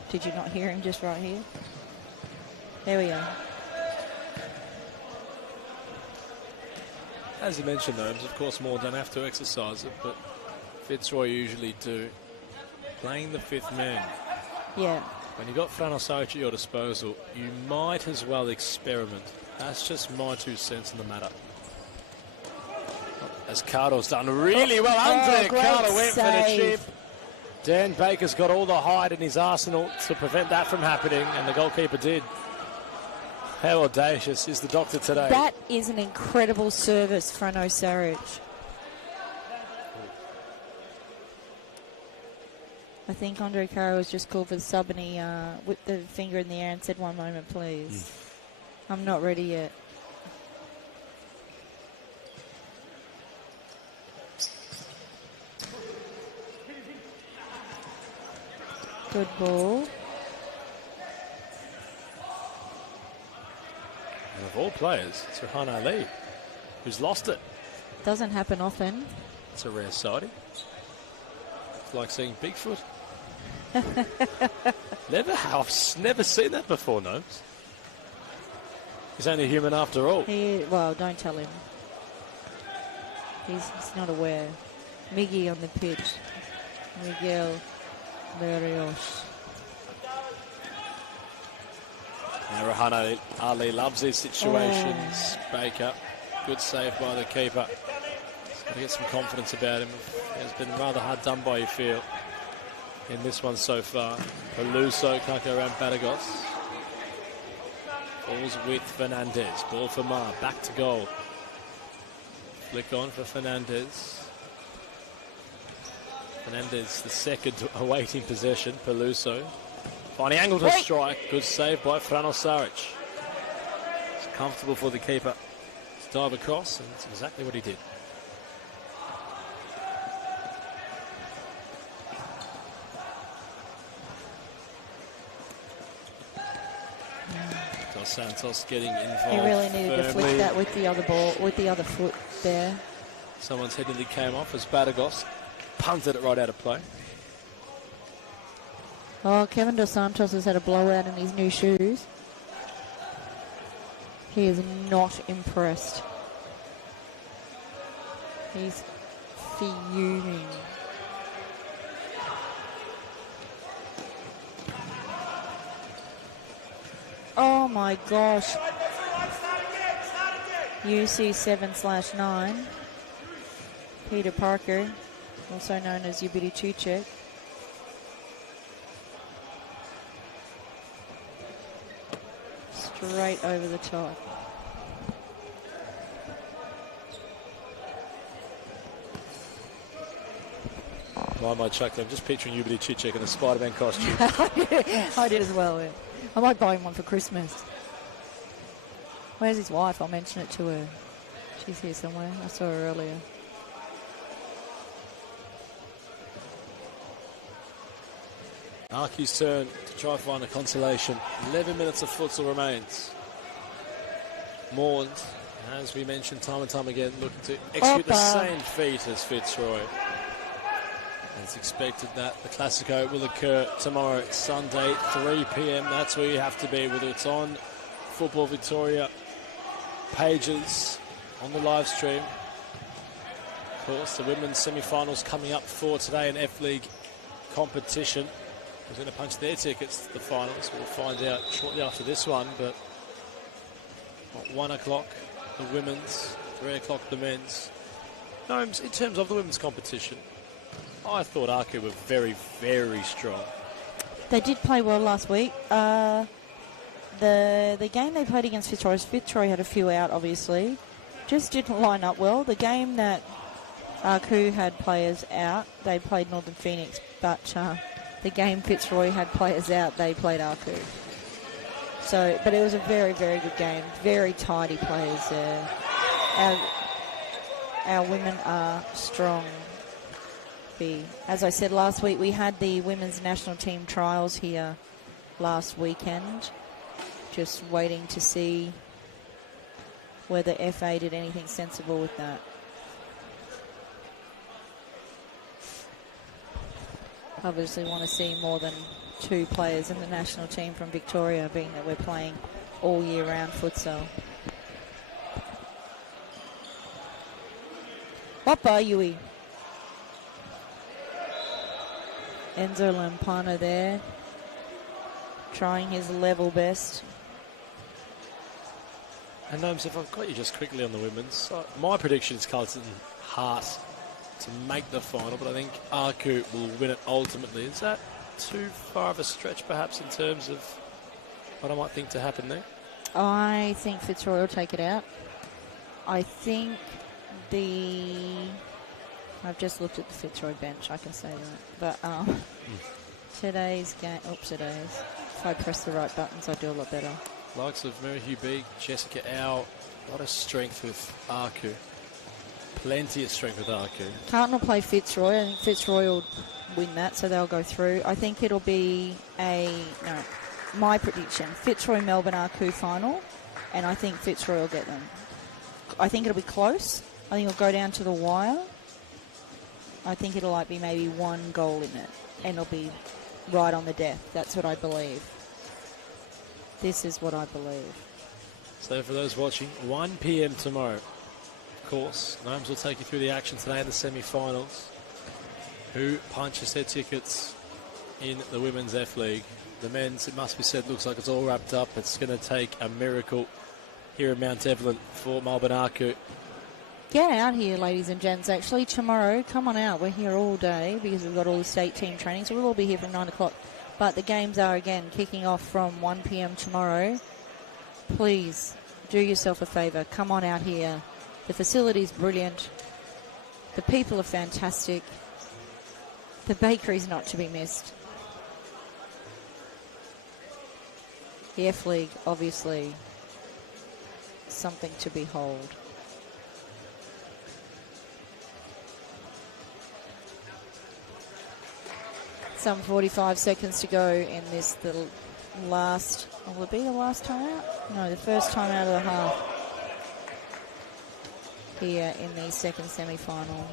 Did you not hear him just right here? There we are. As you mentioned, though, of course, more don't have to exercise it, but Fitzroy usually do. Playing the fifth man. Yeah. When you've got Frano Saric at your disposal, you might as well experiment. That's just my 2 cents in the matter. As Carter's done really well under it. Carter went for the chip. Dan Baker's got all the height in his arsenal to prevent that from happening, and the goalkeeper did. How audacious is the doctor today? That is an incredible service, Frano Saric. I think Andre Caro was just called for the sub, and he whipped the finger in the air and said, "1 moment, please. I'm not ready yet." Good ball. And of all players, it's Rehan Ali, who's lost it. Doesn't happen often. It's a rare sighting. It's like seeing Bigfoot. I've never seen that before, Gnomes. He's only human after all. Well, don't tell him. He's not aware. Miggy on the pitch. Miguel Berrios. Now Rehan Ali loves these situations. Baker, good save by the keeper. He's got to get some confidence about him. It's been rather hard done by, you feel, in this one so far. Peluso can't go around Batagos. Falls with Fernandez. Ball for Mar. Back to goal. Flick on for Fernandez. Fernandez, the second awaiting possession. Peluso. Finding angle to strike. Good save by Frano Saric. It's comfortable for the keeper to dive across, and that's exactly what he did. Dos Santos getting involved. He really needed to flick that with the other ball, with the other foot there. Someone's head nearly came off as Batagos punted it right out of play. Oh, Kevin Dos Santos has had a blowout in his new shoes. He is not impressed. He's fuming. Oh my gosh. UC 7/9. Peter Parker, also known as Yubiri Chuchek. Straight over the top. Why am I chuckling? I'm just picturing Yubiri Chuchek in a Spider-Man costume. I did as well. Yeah. I might buy him one for Christmas. Where's his wife? I'll mention it to her. She's here somewhere. I saw her earlier. Arky's turn to try and find a consolation. 11 minutes of futsal remains. Moreland, as we mentioned time and time again, looking to execute the same feat as Fitzroy. As expected that the Classico will occur tomorrow, Sunday, 3 p.m. That's where you have to be, whether it's on Football Victoria pages, on the live stream. Of course, the women's semi-finals coming up for today in F-League competition. Who's going to punch their tickets to the finals? We'll find out shortly after this one, but at 1 o'clock, the women's, 3 o'clock, the men's. Gnomes, in terms of the women's competition, I thought Arku were very, very strong. They did play well last week. The game they played against Fitzroy had a few out, obviously. Just didn't line up well. The game that Arku had players out, they played Northern Phoenix, but the game Fitzroy had players out, they played Arku. So, but it was a very, very good game. Very tidy players there. Our women are strong. As I said last week, we had the women's national team trials here last weekend. Just waiting to see whether FA did anything sensible with that. Obviously want to see more than 2 players in the national team from Victoria, being that we're playing all year round futsal. Papa Yui. Enzo Lampana there, trying his level best. And Gnomes, if I've got you just quickly on the women's, my prediction is Carlton Hart to make the final, but I think Arku will win it ultimately. Is that too far of a stretch, perhaps, in terms of what I might think to happen there? I think Fitzroy will take it out. I think I've just looked at the Fitzroy bench, I can say that. But today's game, if I press the right buttons, I do a lot better. Likes of Mary Hugh Beeg, Jessica Au, a lot of strength with Arku. Plenty of strength with Arku. Carlton will play Fitzroy. I think Fitzroy will win that, so they'll go through. I think it'll be my prediction, Fitzroy Melbourne Arku final, and I think Fitzroy will get them. I think it'll be close. I think it'll go down to the wire. I think it'll be maybe 1 goal in it, and it'll be right on the death. That's what I believe. This is what I believe. So for those watching, 1 p.m. tomorrow. Of course, Gnomes will take you through the action today in the semi-finals. Who punches their tickets in the Women's F-League? The men's, it must be said, looks like it's all wrapped up. It's going to take a miracle here in Mount Evelyn for Melbourne Arku. Get out here, ladies and gents. Actually, tomorrow, come on out. We're here all day because we've got all the state team training, so we'll all be here from 9 o'clock. But the games are, again, kicking off from 1 p.m. tomorrow. Please do yourself a favour. Come on out here. The facility's brilliant. The people are fantastic. The bakery's not to be missed. The F-League, obviously, something to behold. Some 45 seconds to go in this, the last, will it be the last time out? No, the first time out of the half here in the second semi-final.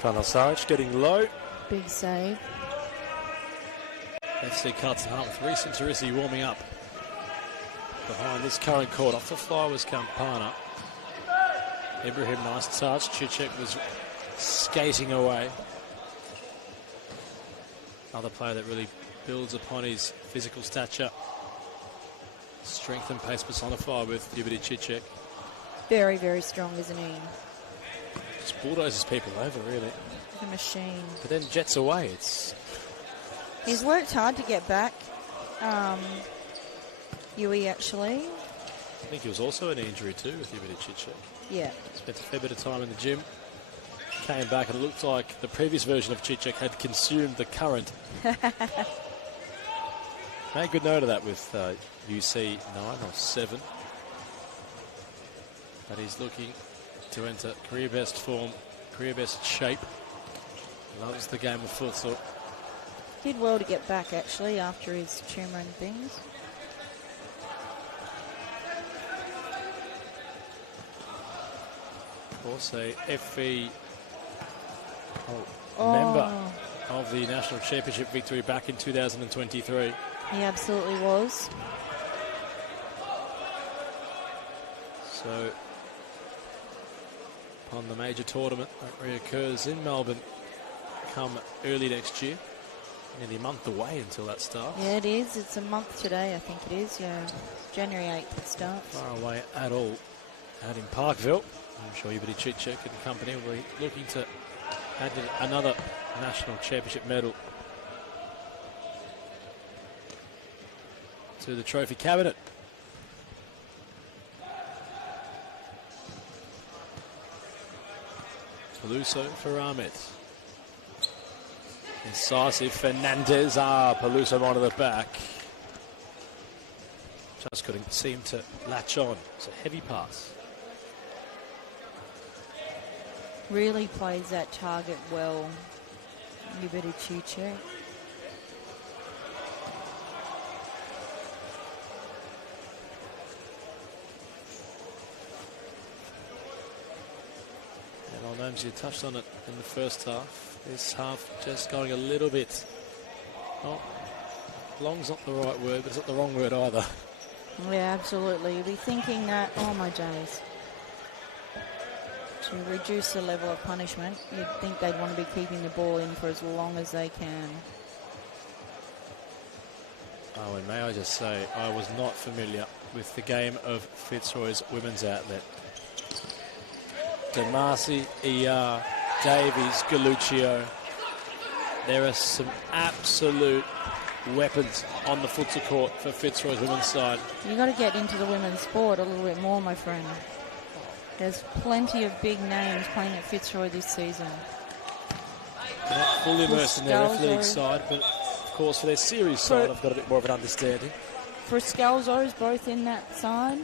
Funnel Sarge getting low. Big save. FC Carlton Hart with Reece Inturisi warming up behind this current court. Off the fly was Campana. Ibrahim, nice touch. Chichek was skating away. Another player that really builds upon his physical stature. Strength and pace personified with Liberty Chichek. Very, very strong, isn't he? Just bulldozes people over, really. The machine. But then jets away. He's worked hard to get back. Yui, actually. I think he was also an injury too with Liberty Chichek. Yeah. Spent a fair bit of time in the gym. Came back and it looked like the previous version of Chichek had consumed the current. Made good note of that with UC 9 or 7. But he's looking to enter career best form, career best shape. Loves the game of futsal. Did well to get back, actually, after his tumour and things. Also, FV member of the National Championship victory back in 2023. He absolutely was. So, upon the major tournament that reoccurs in Melbourne come early next year. Nearly a month away until that starts. Yeah, it is. It's a month today, I think it is. Yeah, January 8th it starts. Far away at all. Out in Parkville, I'm sure Yubity Chichik and company will be looking to add another national championship medal to the trophy cabinet. Peluso for Ahmed. Incisive Fernandez. Peluso onto the back. Just couldn't seem to latch on. It's a heavy pass. Really plays that target well. Yubity Chichik. You touched on it in the first half. This half just going a little bit. Oh, long's not the right word, but it's not the wrong word either. Yeah, absolutely. You'll be thinking that, oh my days. To reduce the level of punishment, you'd think they'd want to be keeping the ball in for as long as they can. Oh, and may I just say, I was not familiar with the game of Fitzroy's women's outlet. Damasi, ER, Davies, Galluccio. There are some absolute weapons on the futsal court for Fitzroy's women's side. You've got to get into the women's sport a little bit more, my friend. There's plenty of big names playing at Fitzroy this season. Not fully immersed in their F-League side, but of course for their series side I've got a bit more of an understanding. For Scalzo's both in that side.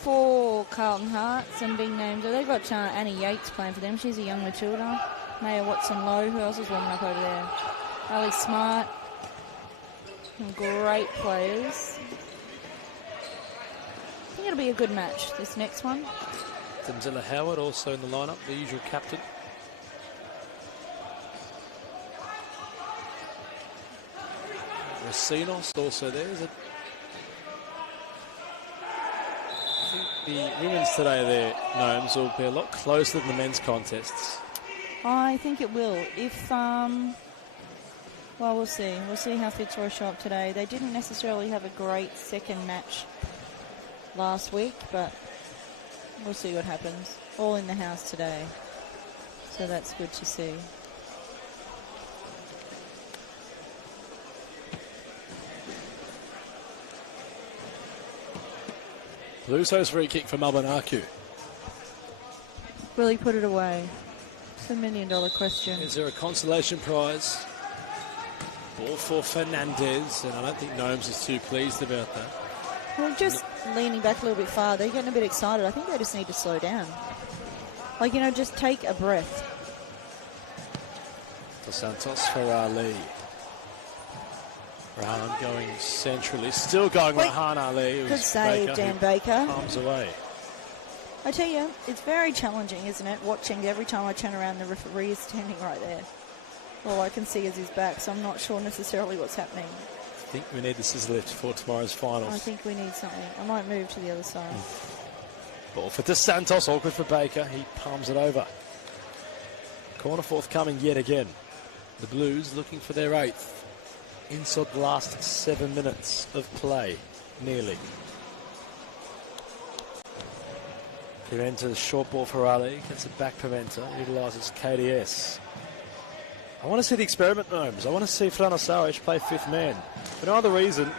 For Carlton Hearts, some big names. They've got Annie Yates playing for them. She's a young Matilda. Maya Watson-Lowe. Who else is warming up over there? Ali Smart. Some great players. I think it'll be a good match, this next one. Damzilla Howard also in the lineup, the usual captain. Racinos also there. The women's today there, Gnomes, will be a lot closer than the men's contests. I think it will. If, well, we'll see. We'll see how Fitzroy show up today. They didn't necessarily have a great second match last week, but we'll see what happens. All in the house today, so that's good to see. Peluso's free kick for Melbourne Aku. Will he put it away? It's a $1 million question. Is there a consolation prize? Ball for Fernandez, and I don't think Gnomes is too pleased about that. Well, just leaning back a little bit farther, getting a bit excited. I think they just need to slow down. Like, you know, just take a breath. Dos Santos for Ali. Rahan going centrally, still going Rahan Ali. Good save, Dan Baker. Arms away. I tell you, it's very challenging, isn't it? Watching every time I turn around, the referee is standing right there. All I can see is his back, so I'm not sure necessarily what's happening. I think we need the scissor lift for tomorrow's finals. I think we need something. I might move to the other side. Ball for Dos Santos, awkward for Baker. He palms it over. Corner forthcoming yet again. The Blues looking for their 8th. Inside the last 7 minutes of play, nearly. Pimenta's short ball for Ali, gets it back Pimenta, utilises KDS. I want to see the experiment, Gnomes. I want to see Frano Saric play 5th man. For no other reason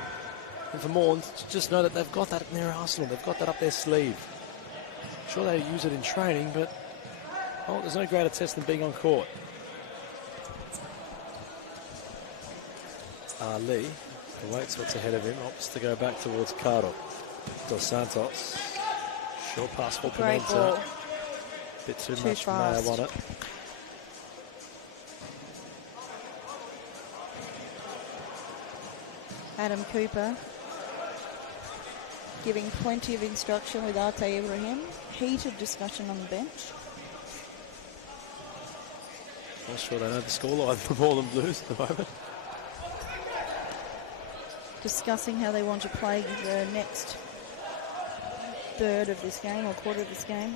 than for Moreland to just know that they've got that in their arsenal, they've got that up their sleeve. Sure, they use it in training, but oh, there's no greater test than being on court. Ali awaits what's ahead of him, opts to go back towards Cardo. Dos Santos. Short pass for Pimenta. Bit too much for Mayo on it. Adam Cooper giving plenty of instruction with Arte Ibrahim. Heated discussion on the bench. Not sure they know the scoreline for Moreland Blues at the moment. Discussing how they want to play the next third of this game or quarter of this game.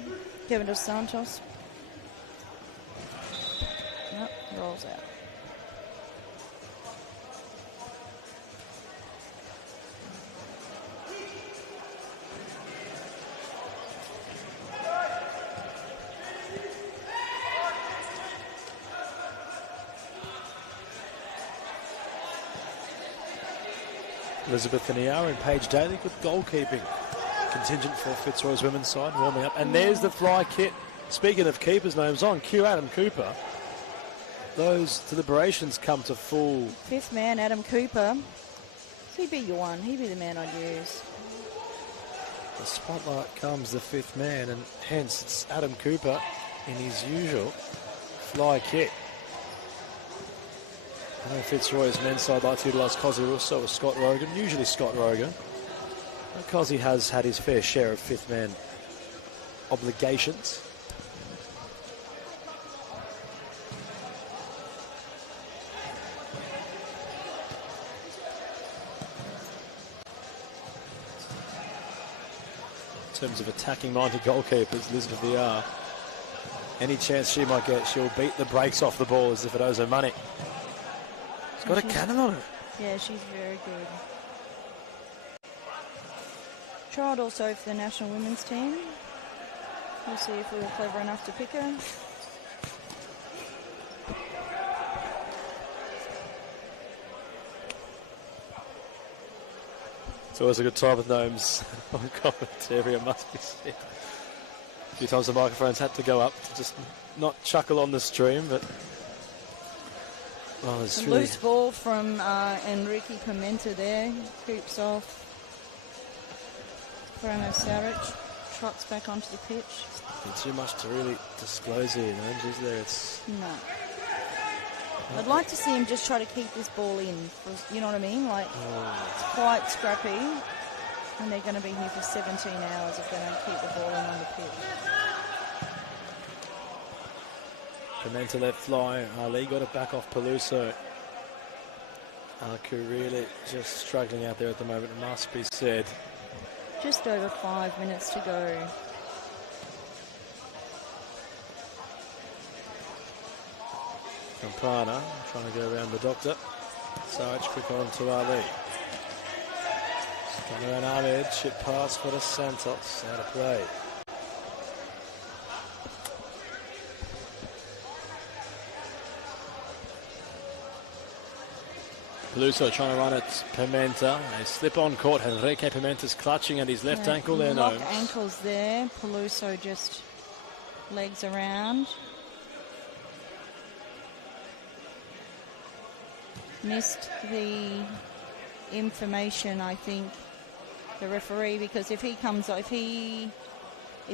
Kevin Dos Santos. Yep, rolls out. Elizabeth Niara and Paige Daly, good goalkeeping contingent for Fitzroy's women's side, warming up. And there's the fly kit. Speaking of keepers' names on, Q Adam Cooper. Those deliberations come to full. Fifth man, Adam Cooper. He'd be your one. He'd be the man I'd use. The spotlight comes the fifth man, and hence it's Adam Cooper in his usual fly kit. I know Fitzroy's men's side like to utilise Cozzy Russo or Scott Rogan, usually Scott Rogan. Cozzy has had his fair share of fifth man obligations. In terms of attacking minded goalkeepers, Elizabeth VR, any chance she might get, she'll beat the brakes off the ball as if it owes her money. She's got a cannon on her. Yeah, she's very good. Tried also for the national women's team. We'll see if we were clever enough to pick her. It's always a good time with Gnomes on commentary, it must be said. A few times the microphones had to go up to just not chuckle on the stream, but... Oh, it's really... Loose ball from Enrique Pimenta there. Coops off. Paramo Saric trots back onto the pitch. There's too much to really disclose here, Gnomes, is there? It's... No. I'd like to see him just try to keep this ball in. You know what I mean? Like, It's quite scrappy. And they're going to be here for 17 hours if they don't keep the ball in on the pitch. Pimenta let fly. Ali got it back off Peluso. Aku really just struggling out there at the moment, it must be said. Just over 5 minutes to go. Campana trying to go around the doctor. Sarge quick on to Ali. Coming around Ahmed. Shit pass for the Santos. Out of play. Peluso trying to run it. Pimenta. A slip on court. Enrique Pimenta's clutching at his left ankle there. Lock ankles there. Peluso just legs around. Missed the information, I think, the referee, because if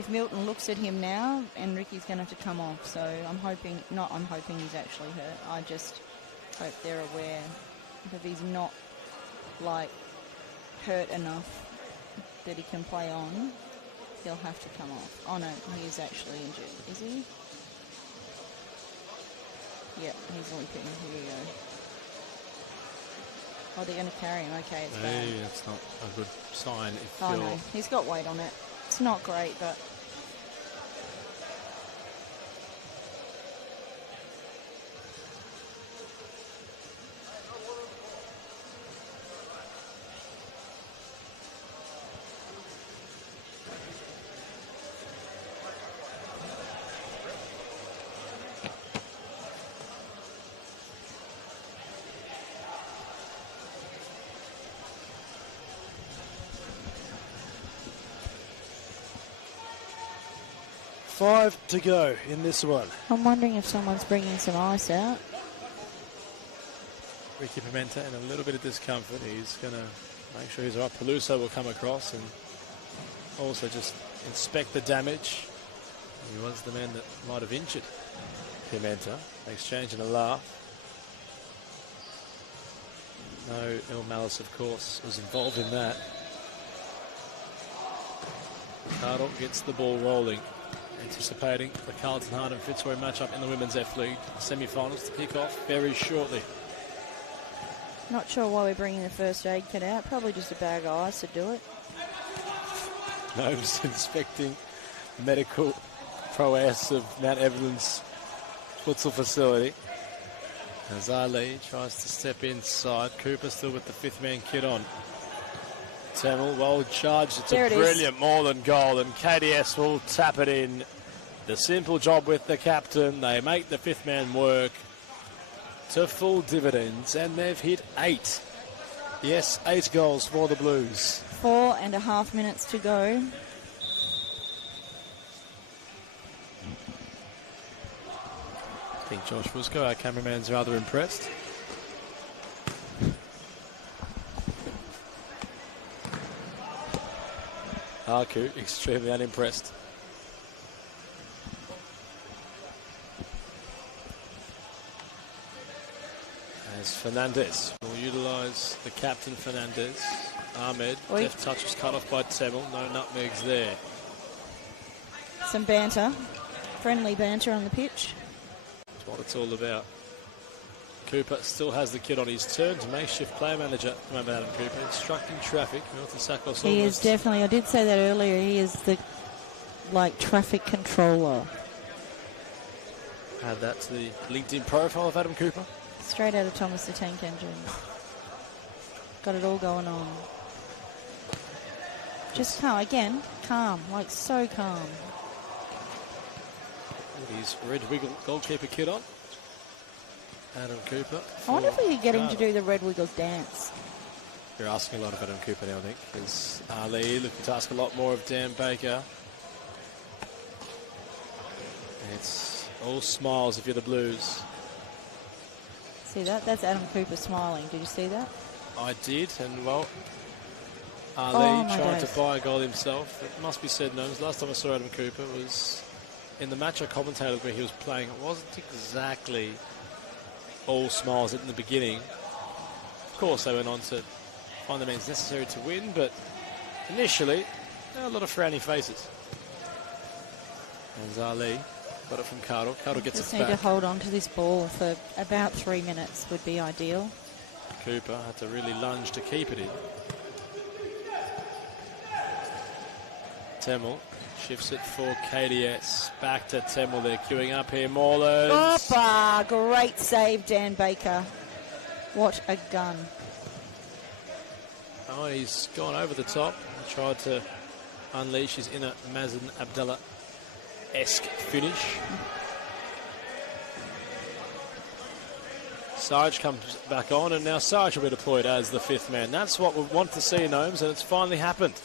Milton looks at him now, Enrique's going to have to come off. So I'm hoping he's actually hurt. I just hope they're aware that he's not like hurt enough that he can play on. He'll have to come off. Oh no, he is actually injured. Is he? Yep, he's limping. Here we go. Oh, they're going to carry him. Okay, it's bad. Hey, that's not a good sign. If oh, no. He's got weight on it. It's not great, but... Five to go in this one. I'm wondering if someone's bringing some ice out. Ricky Pimenta in a little bit of discomfort. He's going to make sure he's all right. Peluso will come across and also just inspect the damage. He was the man that might have injured Pimenta. Exchange and a laugh. No ill malice, of course, was involved in that. Ricardo gets the ball rolling. Anticipating the Carlton Hart and Fitzroy matchup in the Women's F League semi-finals to kick off very shortly. Not sure why we're bringing the first aid kit out. Probably just a bag of ice to do it. Gnomes inspecting medical prowess of Mount Evelyn's futsal facility. As Ali tries to step inside. Cooper still with the fifth man kit on. Tamil, well charged. It's There a it is. brilliant Moreland goal, and KDS will tap it in. The simple job with the captain. They make the fifth man work to full dividends, and they've hit 8. Yes, 8 goals for the Blues. 4.5 minutes to go. I think Josh Fusco, our cameraman's rather impressed. Aku, extremely unimpressed. As Fernandez will utilise the captain Fernandez. Ahmed, Oi. deft touch was cut off by Tamil. No nutmegs there. Some banter. Friendly banter on the pitch. That's what it's all about. Cooper still has the kid on his turn to makeshift player manager at the moment. Adam Cooper instructing traffic. Milton Sakos He is definitely, I did say that earlier, he is the, traffic controller. Add that to the LinkedIn profile of Adam Cooper. Straight out of Thomas the Tank Engine. Got it all going on. Just calm, again, calm, so calm. With his red wiggle goalkeeper kit on. Adam Cooper. I wonder if we could get him to do the Red Wiggles dance. You're asking a lot of Adam Cooper now, I think, because Ali looking to ask a lot more of Dan Baker. It's all smiles if you're the Blues. See that? That's Adam Cooper smiling. Did you see that? I did, and well, Ali Oh, my trying days. to buy a goal himself. It must be said, no, last time I saw Adam Cooper was in the match I commentated where he was playing. It wasn't exactly all smiles in the beginning. Of course, they went on to find the means necessary to win, but initially, there were a lot of frowny faces. And Ali got it from Cardle. Cardle gets Just it need to back. hold on to this ball for about 3 minutes would be ideal. Cooper had to really lunge to keep it in. Temel shifts it for KDS. Back to Temel. They're queuing up here. Moreland. Opa! Great save, Dan Baker. What a gun. Oh, he's gone over the top. He tried to unleash his inner Mazen Abdallah-esque finish. Sarge comes back on, and now Sarge will be deployed as the fifth man. That's what we want to see, Gnomes, and it's finally happened.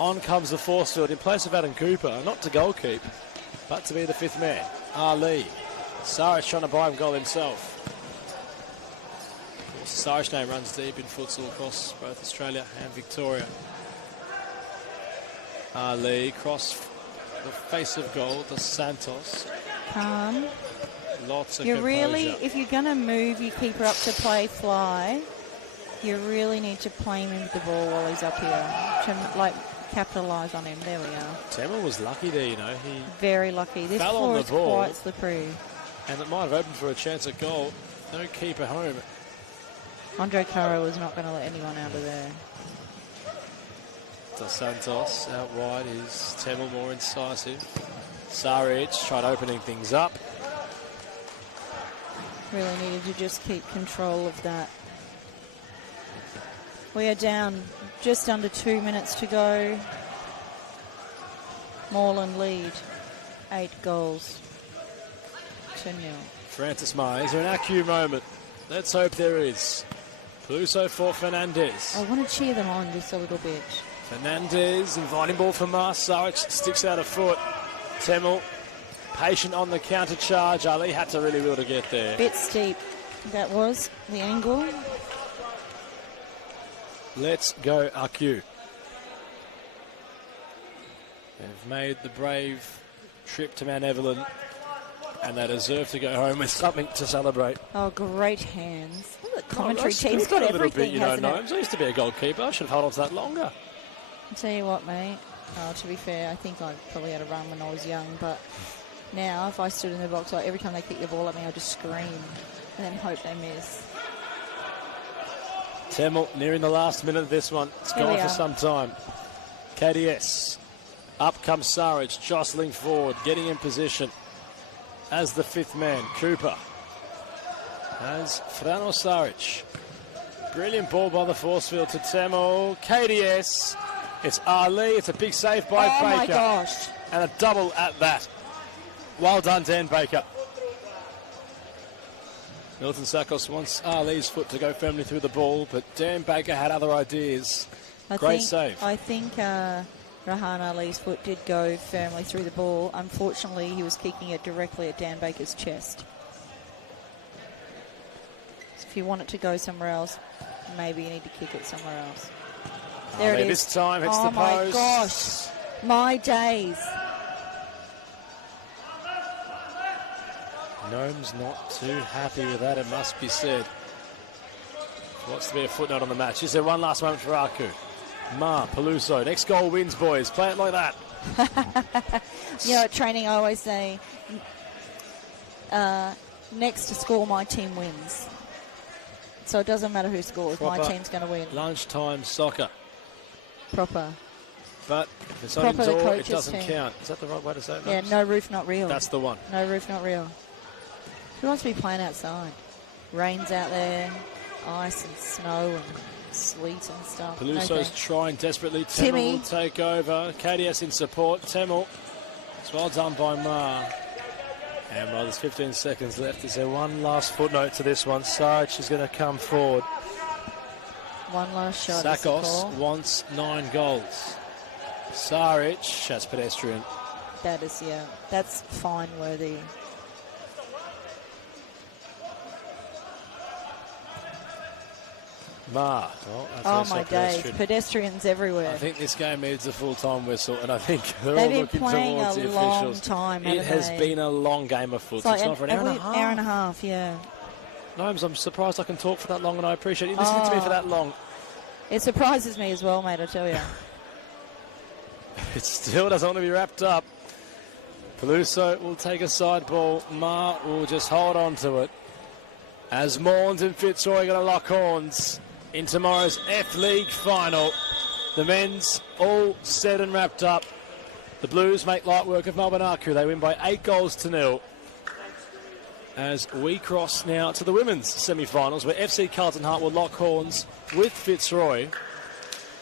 On comes the force field in place of Adam Cooper, not to goal keep, but to be the fifth man. Ali. Sarge trying to buy him goal himself. Of course, the Sarge name runs deep in futsal across both Australia and Victoria. Ali cross the face of goal to Santos. Calm. Lots of You composure. really, if you're going to move your keeper up to play fly, you really need to play him with the ball while he's up here to capitalise on him. There we are. Temel was lucky there, you know. He Very lucky. This fell on floor the is ball. quite slippery. And it might have opened for a chance at goal. No keeper home. Andre Caro was not going to let anyone out of there. Dos Santos out wide is Temel more incisive. Saric tried opening things up. Really needed to just keep control of that. We are down just under 2 minutes to go. Moreland lead. 8 goals to 0. Francis May, is there an Acu moment? Let's hope there is. Pluso for Fernandez. I want to cheer them on just a little bit. Fernandez, inviting ball from Mars. Saric sticks out a foot. Temel, patient on the counter charge. Ali had to really will to get there. Bit steep. That was the angle. Let's go, Acu. They've made the brave trip to Mount Evelyn, and they deserve to go home with something to celebrate. Oh, great hands. The commentary That's team's got a little everything, bit, you know, hasn't it? Gnomes. I used to be a goalkeeper. I should have held on to that longer. I'll tell you what, mate. Oh, to be fair, I think I probably had a run when I was young, but now if I stood in the box, every time they kick the ball at me, I'd just scream and then hope they miss. Temel nearing the last minute of this one. It's Here gone we for are. some time. KDS. Up comes Saric, jostling forward, getting in position as the fifth man. Cooper. as Frano Saric. Brilliant ball by the force field to Temo. KDS. It's Ali. It's a big save by Baker. Oh my gosh. And a double at that. Well done, Dan Baker. Milton Sakos wants Ali's foot to go firmly through the ball, but Dan Baker had other ideas. Great save. I think Rahan Ali's foot did go firmly through the ball. Unfortunately, he was kicking it directly at Dan Baker's chest. So if you want it to go somewhere else, maybe you need to kick it somewhere else. There it is. This time it's the post. Oh my gosh. My days. Gnome's not too happy with that, it must be said. Wants to be a footnote on the match. Is there one last moment for Aku? Peluso. Next goal wins, boys. Play it like that. You know, at training I always say, next to score, my team wins. So it doesn't matter who scores, my team's going to win. Lunchtime soccer. Proper. But if it's on Proper indoor, it doesn't count. Is that the right way to say it? Yeah, no roof, not real. That's the one. No roof, not real. Who wants to be playing outside? Rain's out there, ice and snow and sleet and stuff. Peluso's trying desperately. Timmy will take over. KDS in support. Temel. It's well done by Ma. And while there's 15 seconds left, is there one last footnote to this one? Sarge is going to come forward. One last shot. Sakos wants 9 goals. Saric, that's pedestrian. That is, yeah, that's fine worthy. Ma. Oh my days, pedestrians everywhere. I think this game needs a full-time whistle, and I think they're They've all been looking playing towards the a long officials. time. It has been a long game of foot. It's not for an hour and a half. Hour and a half, yeah. Gnomes, I'm surprised I can talk for that long, and I appreciate you listening to me for that long. It surprises me as well, mate, I tell you. It still doesn't want to be wrapped up. Peluso will take a side ball. Ma will just hold on to it. As Morland and Fitzroy are going to lock horns in tomorrow's F-League final. The men's all set and wrapped up. The Blues make light work of Melbourne Aku. They win by 8-0. As we cross now to the women's semi-finals, where FC Carlton Heart will lock horns with Fitzroy.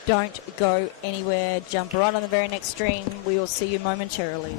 Don't go anywhere. Jump right on the very next stream. We will see you momentarily.